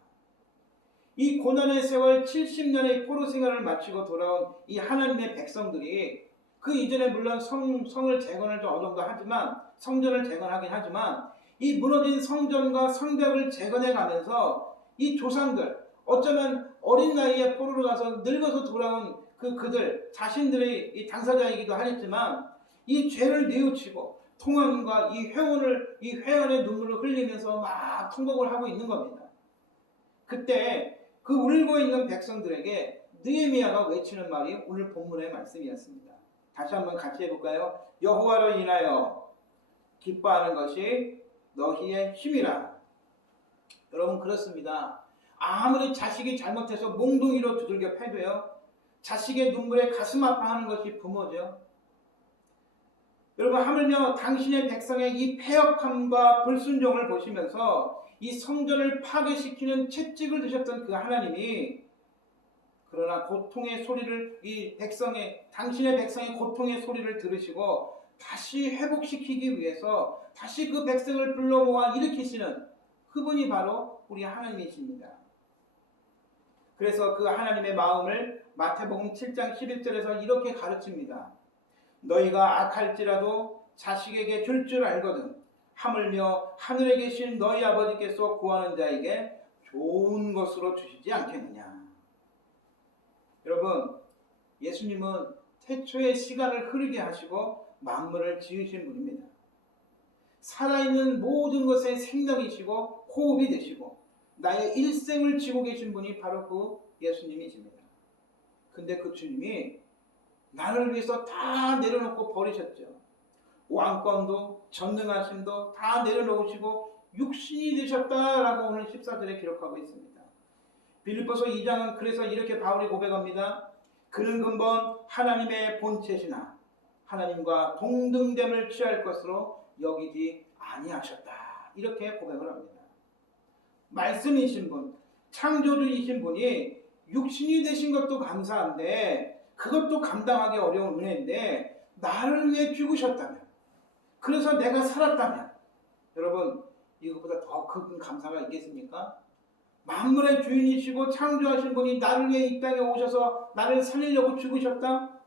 이 고난의 세월 70년의 포로 생활을 마치고 돌아온 이 하나님의 백성들이 그 이전에 물론 성을 재건을 좀 어느 정도 하지만, 성전을 재건하긴 하지만, 이 무너진 성전과 성벽을 재건해 가면서 이 조상들, 어쩌면 어린 나이에 포로로 가서 늙어서 돌아온 그들 자신들의 이 당사자이기도 하겠지만, 이 죄를 뉘우치고 통원과 이 회원의 눈물을 흘리면서 막 통곡을 하고 있는 겁니다. 그때 그 울고 있는 백성들에게 느헤미야가 외치는 말이 오늘 본문의 말씀이었습니다. 다시 한번 같이 해볼까요? 여호와로 인하여 기뻐하는 것이 너희의 힘이라. 여러분, 그렇습니다. 아무리 자식이 잘못해서 몽둥이로 두들겨 패도요, 자식의 눈물에 가슴 아파하는 것이 부모죠. 여러분, 하물며 당신의 백성의 이 패역함과 불순종을 보시면서 이 성전을 파괴시키는 채찍을 드셨던 그 하나님이, 그러나 고통의 소리를, 당신의 백성의 고통의 소리를 들으시고 다시 회복시키기 위해서 다시 그 백성을 불러 모아 일으키시는 그분이 바로 우리 하나님이십니다. 그래서 그 하나님의 마음을 마태복음 7장 11절에서 이렇게 가르칩니다. 너희가 악할지라도 자식에게 줄 줄 알거든 하물며 하늘에 계신 너희 아버지께서 구하는 자에게 좋은 것으로 주시지 않겠느냐. 여러분, 예수님은 태초에 시간을 흐르게 하시고 만물을 지으신 분입니다. 살아있는 모든 것의 생명이시고 호흡이 되시고 나의 일생을 지고 계신 분이 바로 그 예수님이십니다. 근데 그 주님이 나를 위해서 다 내려놓고 버리셨죠. 왕권도 전능하심도 다 내려놓으시고 육신이 되셨다라고 오늘 14절에 기록하고 있습니다. 빌립보서 2장은 그래서 이렇게 바울이 고백합니다. 그는 근본 하나님의 본체시나 하나님과 동등됨을 취할 것으로 여기지 아니하셨다. 이렇게 고백을 합니다. 말씀이신 분, 창조주이신 분이 육신이 되신 것도 감사한데 그것도 감당하기 어려운 은혜인데 나를 위해 죽으셨다면, 그래서 내가 살았다면, 여러분 이것보다 더 큰 감사가 있겠습니까? 만물의 주인이시고 창조하신 분이 나를 위해 이 땅에 오셔서 나를 살리려고 죽으셨다?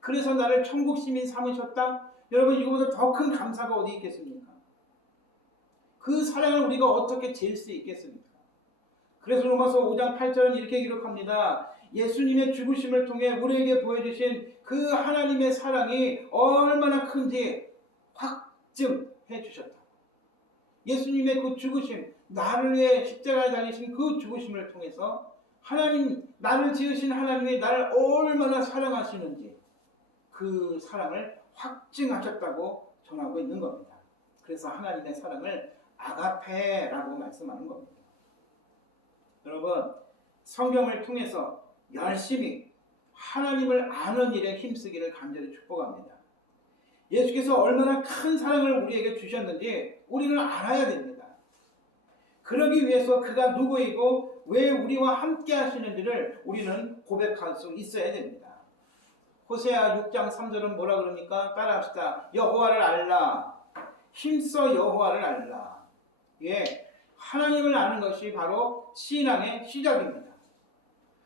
그래서 나를 천국 시민 삼으셨다? 여러분 이거보다 더 큰 감사가 어디 있겠습니까? 그 사랑을 우리가 어떻게 잴 수 있겠습니까? 그래서 로마서 5장 8절은 이렇게 기록합니다. 예수님의 죽으심을 통해 우리에게 보여주신 그 하나님의 사랑이 얼마나 큰지 확증해 주셨다. 예수님의 그 죽으심, 나를 위해 십자가에 달리신 그 죽으심을 통해서 하나님, 나를 지으신 하나님이 나를 얼마나 사랑하시는지 그 사랑을 확증하셨다고 전하고 있는 겁니다. 그래서 하나님의 사랑을 아가페라고 말씀하는 겁니다. 여러분, 성경을 통해서 열심히 하나님을 아는 일에 힘쓰기를 간절히 축복합니다. 예수께서 얼마나 큰 사랑을 우리에게 주셨는지 우리는 알아야 됩니다. 그러기 위해서 그가 누구이고 왜 우리와 함께 하시는지를 우리는 고백할 수 있어야 됩니다. 호세아 6장 3절은 뭐라 그럽니까? 따라합시다. 여호와를 알라. 힘써 여호와를 알라. 예, 하나님을 아는 것이 바로 신앙의 시작입니다.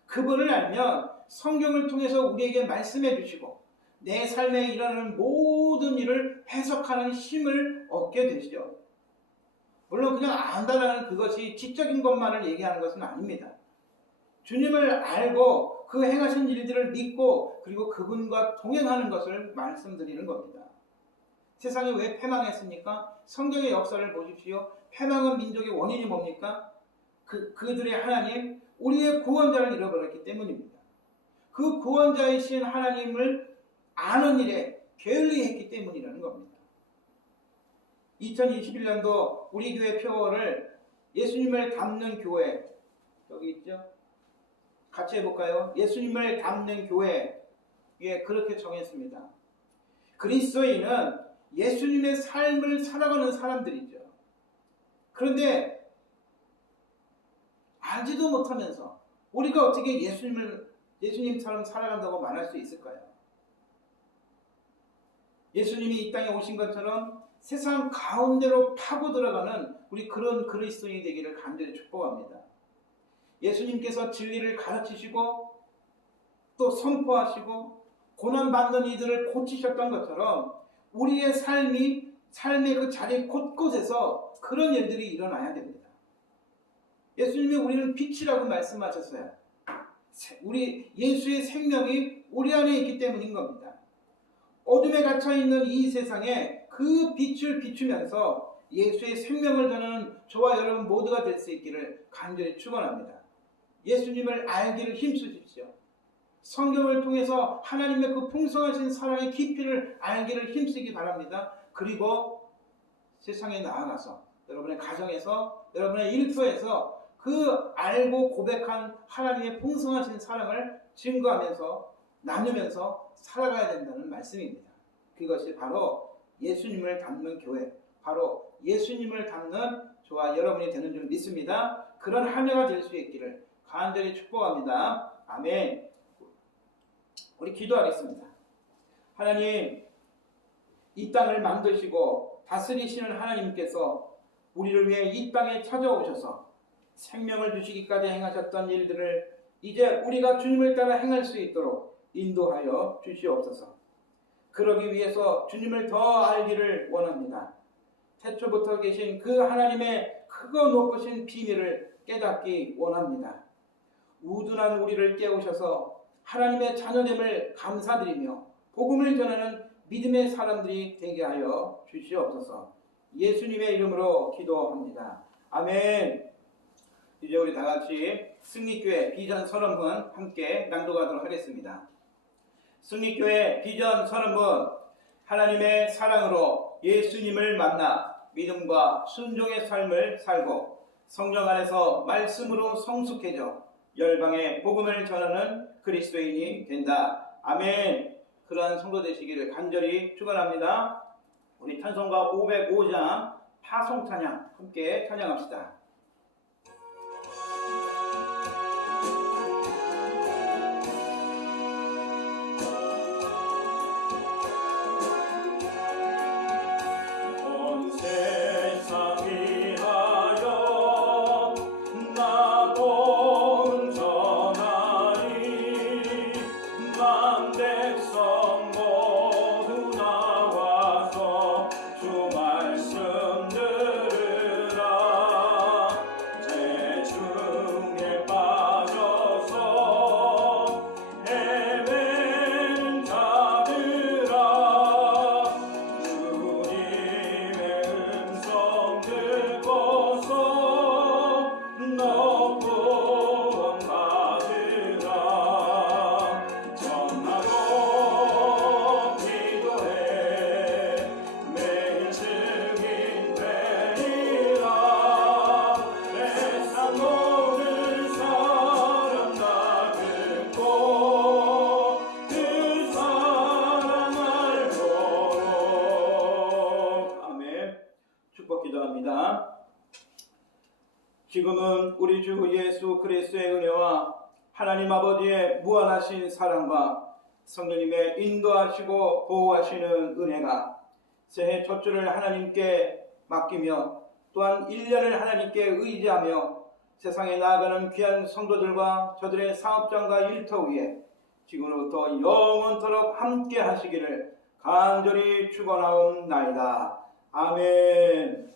그분을 알면 성경을 통해서 우리에게 말씀해 주시고 내 삶에 일어나는 모든 일을 해석하는 힘을 얻게 되시죠. 물론 그냥 안다라는 그것이 지적인 것만을 얘기하는 것은 아닙니다. 주님을 알고 그 행하신 일들을 믿고 그리고 그분과 동행하는 것을 말씀드리는 겁니다. 세상이 왜 패망했습니까? 성경의 역사를 보십시오. 패망한 민족의 원인이 뭡니까? 그들의 하나님, 우리의 구원자를 잃어버렸기 때문입니다. 그 구원자이신 하나님을 아는 일에 게을리했기 때문이라는 겁니다. 2021년도 우리 교회 표어를 예수님을 닮는 교회, 여기 있죠? 같이 해볼까요? 예수님을 닮는 교회, 예, 그렇게 정했습니다. 그리스도인은 예수님의 삶을 살아가는 사람들이죠. 그런데 알지도 못하면서 우리가 어떻게 예수님처럼 살아간다고 말할 수 있을까요? 예수님이 이 땅에 오신 것처럼 세상 가운데로 파고 들어가는 우리 그런 그리스도인이 되기를 간절히 축복합니다. 예수님께서 진리를 가르치시고 또 선포하시고 고난받는 이들을 고치셨던 것처럼 우리의 삶의 그 자리 곳곳에서 그런 일들이 일어나야 됩니다. 예수님이 우리는 빛이라고 말씀하셨어요. 우리 예수의 생명이 우리 안에 있기 때문인 겁니다. 어둠에 갇혀있는 이 세상에 그 빛을 비추면서 예수의 생명을 전하는 저와 여러분 모두가 될 수 있기를 간절히 축원합니다. 예수님을 알기를 힘쓰십시오. 성경을 통해서 하나님의 그 풍성하신 사랑의 깊이를 알기를 힘쓰기 바랍니다. 그리고 세상에 나아가서 여러분의 가정에서 여러분의 일터에서 그 알고 고백한 하나님의 풍성하신 사랑을 증거하면서 나누면서 살아가야 된다는 말씀입니다. 그것이 바로 예수님을 닮는 교회, 바로 예수님을 닮는 저와 여러분이 되는 줄 믿습니다. 그런 한 해가 될 수 있기를 간절히 축복합니다. 아멘. 우리 기도하겠습니다. 하나님, 이 땅을 만드시고 다스리시는 하나님께서 우리를 위해 이 땅에 찾아오셔서 생명을 주시기까지 행하셨던 일들을 이제 우리가 주님을 따라 행할 수 있도록 인도하여 주시옵소서. 그러기 위해서 주님을 더 알기를 원합니다. 태초부터 계신 그 하나님의 크고 높으신 비밀을 깨닫기 원합니다. 우둔한 우리를 깨우셔서 하나님의 자녀됨을 감사드리며 복음을 전하는 믿음의 사람들이 되게 하여 주시옵소서. 예수님의 이름으로 기도합니다. 아멘. 이제 우리 다 같이 승리교회 비전 선언문 함께 낭독하도록 하겠습니다. 승리교회 비전 선언문. 하나님의 사랑으로 예수님을 만나 믿음과 순종의 삶을 살고 성령 안에서 말씀으로 성숙해져 열방의 복음을 전하는 그리스도인이 된다. 아멘. 그러한 성도 되시기를 간절히 축원합니다. 우리 찬송가 505장 파송 찬양 함께 찬양합시다. 지금은 우리 주 예수 그리스도의 은혜와 하나님 아버지의 무한하신 사랑과 성령님의 인도하시고 보호하시는 은혜가 새해 첫 주를 하나님께 맡기며 또한 1년을 하나님께 의지하며 세상에 나아가는 귀한 성도들과 저들의 사업장과 일터 위에 지금부터 영원토록 함께 하시기를 간절히 축원하옵나이다. 아멘.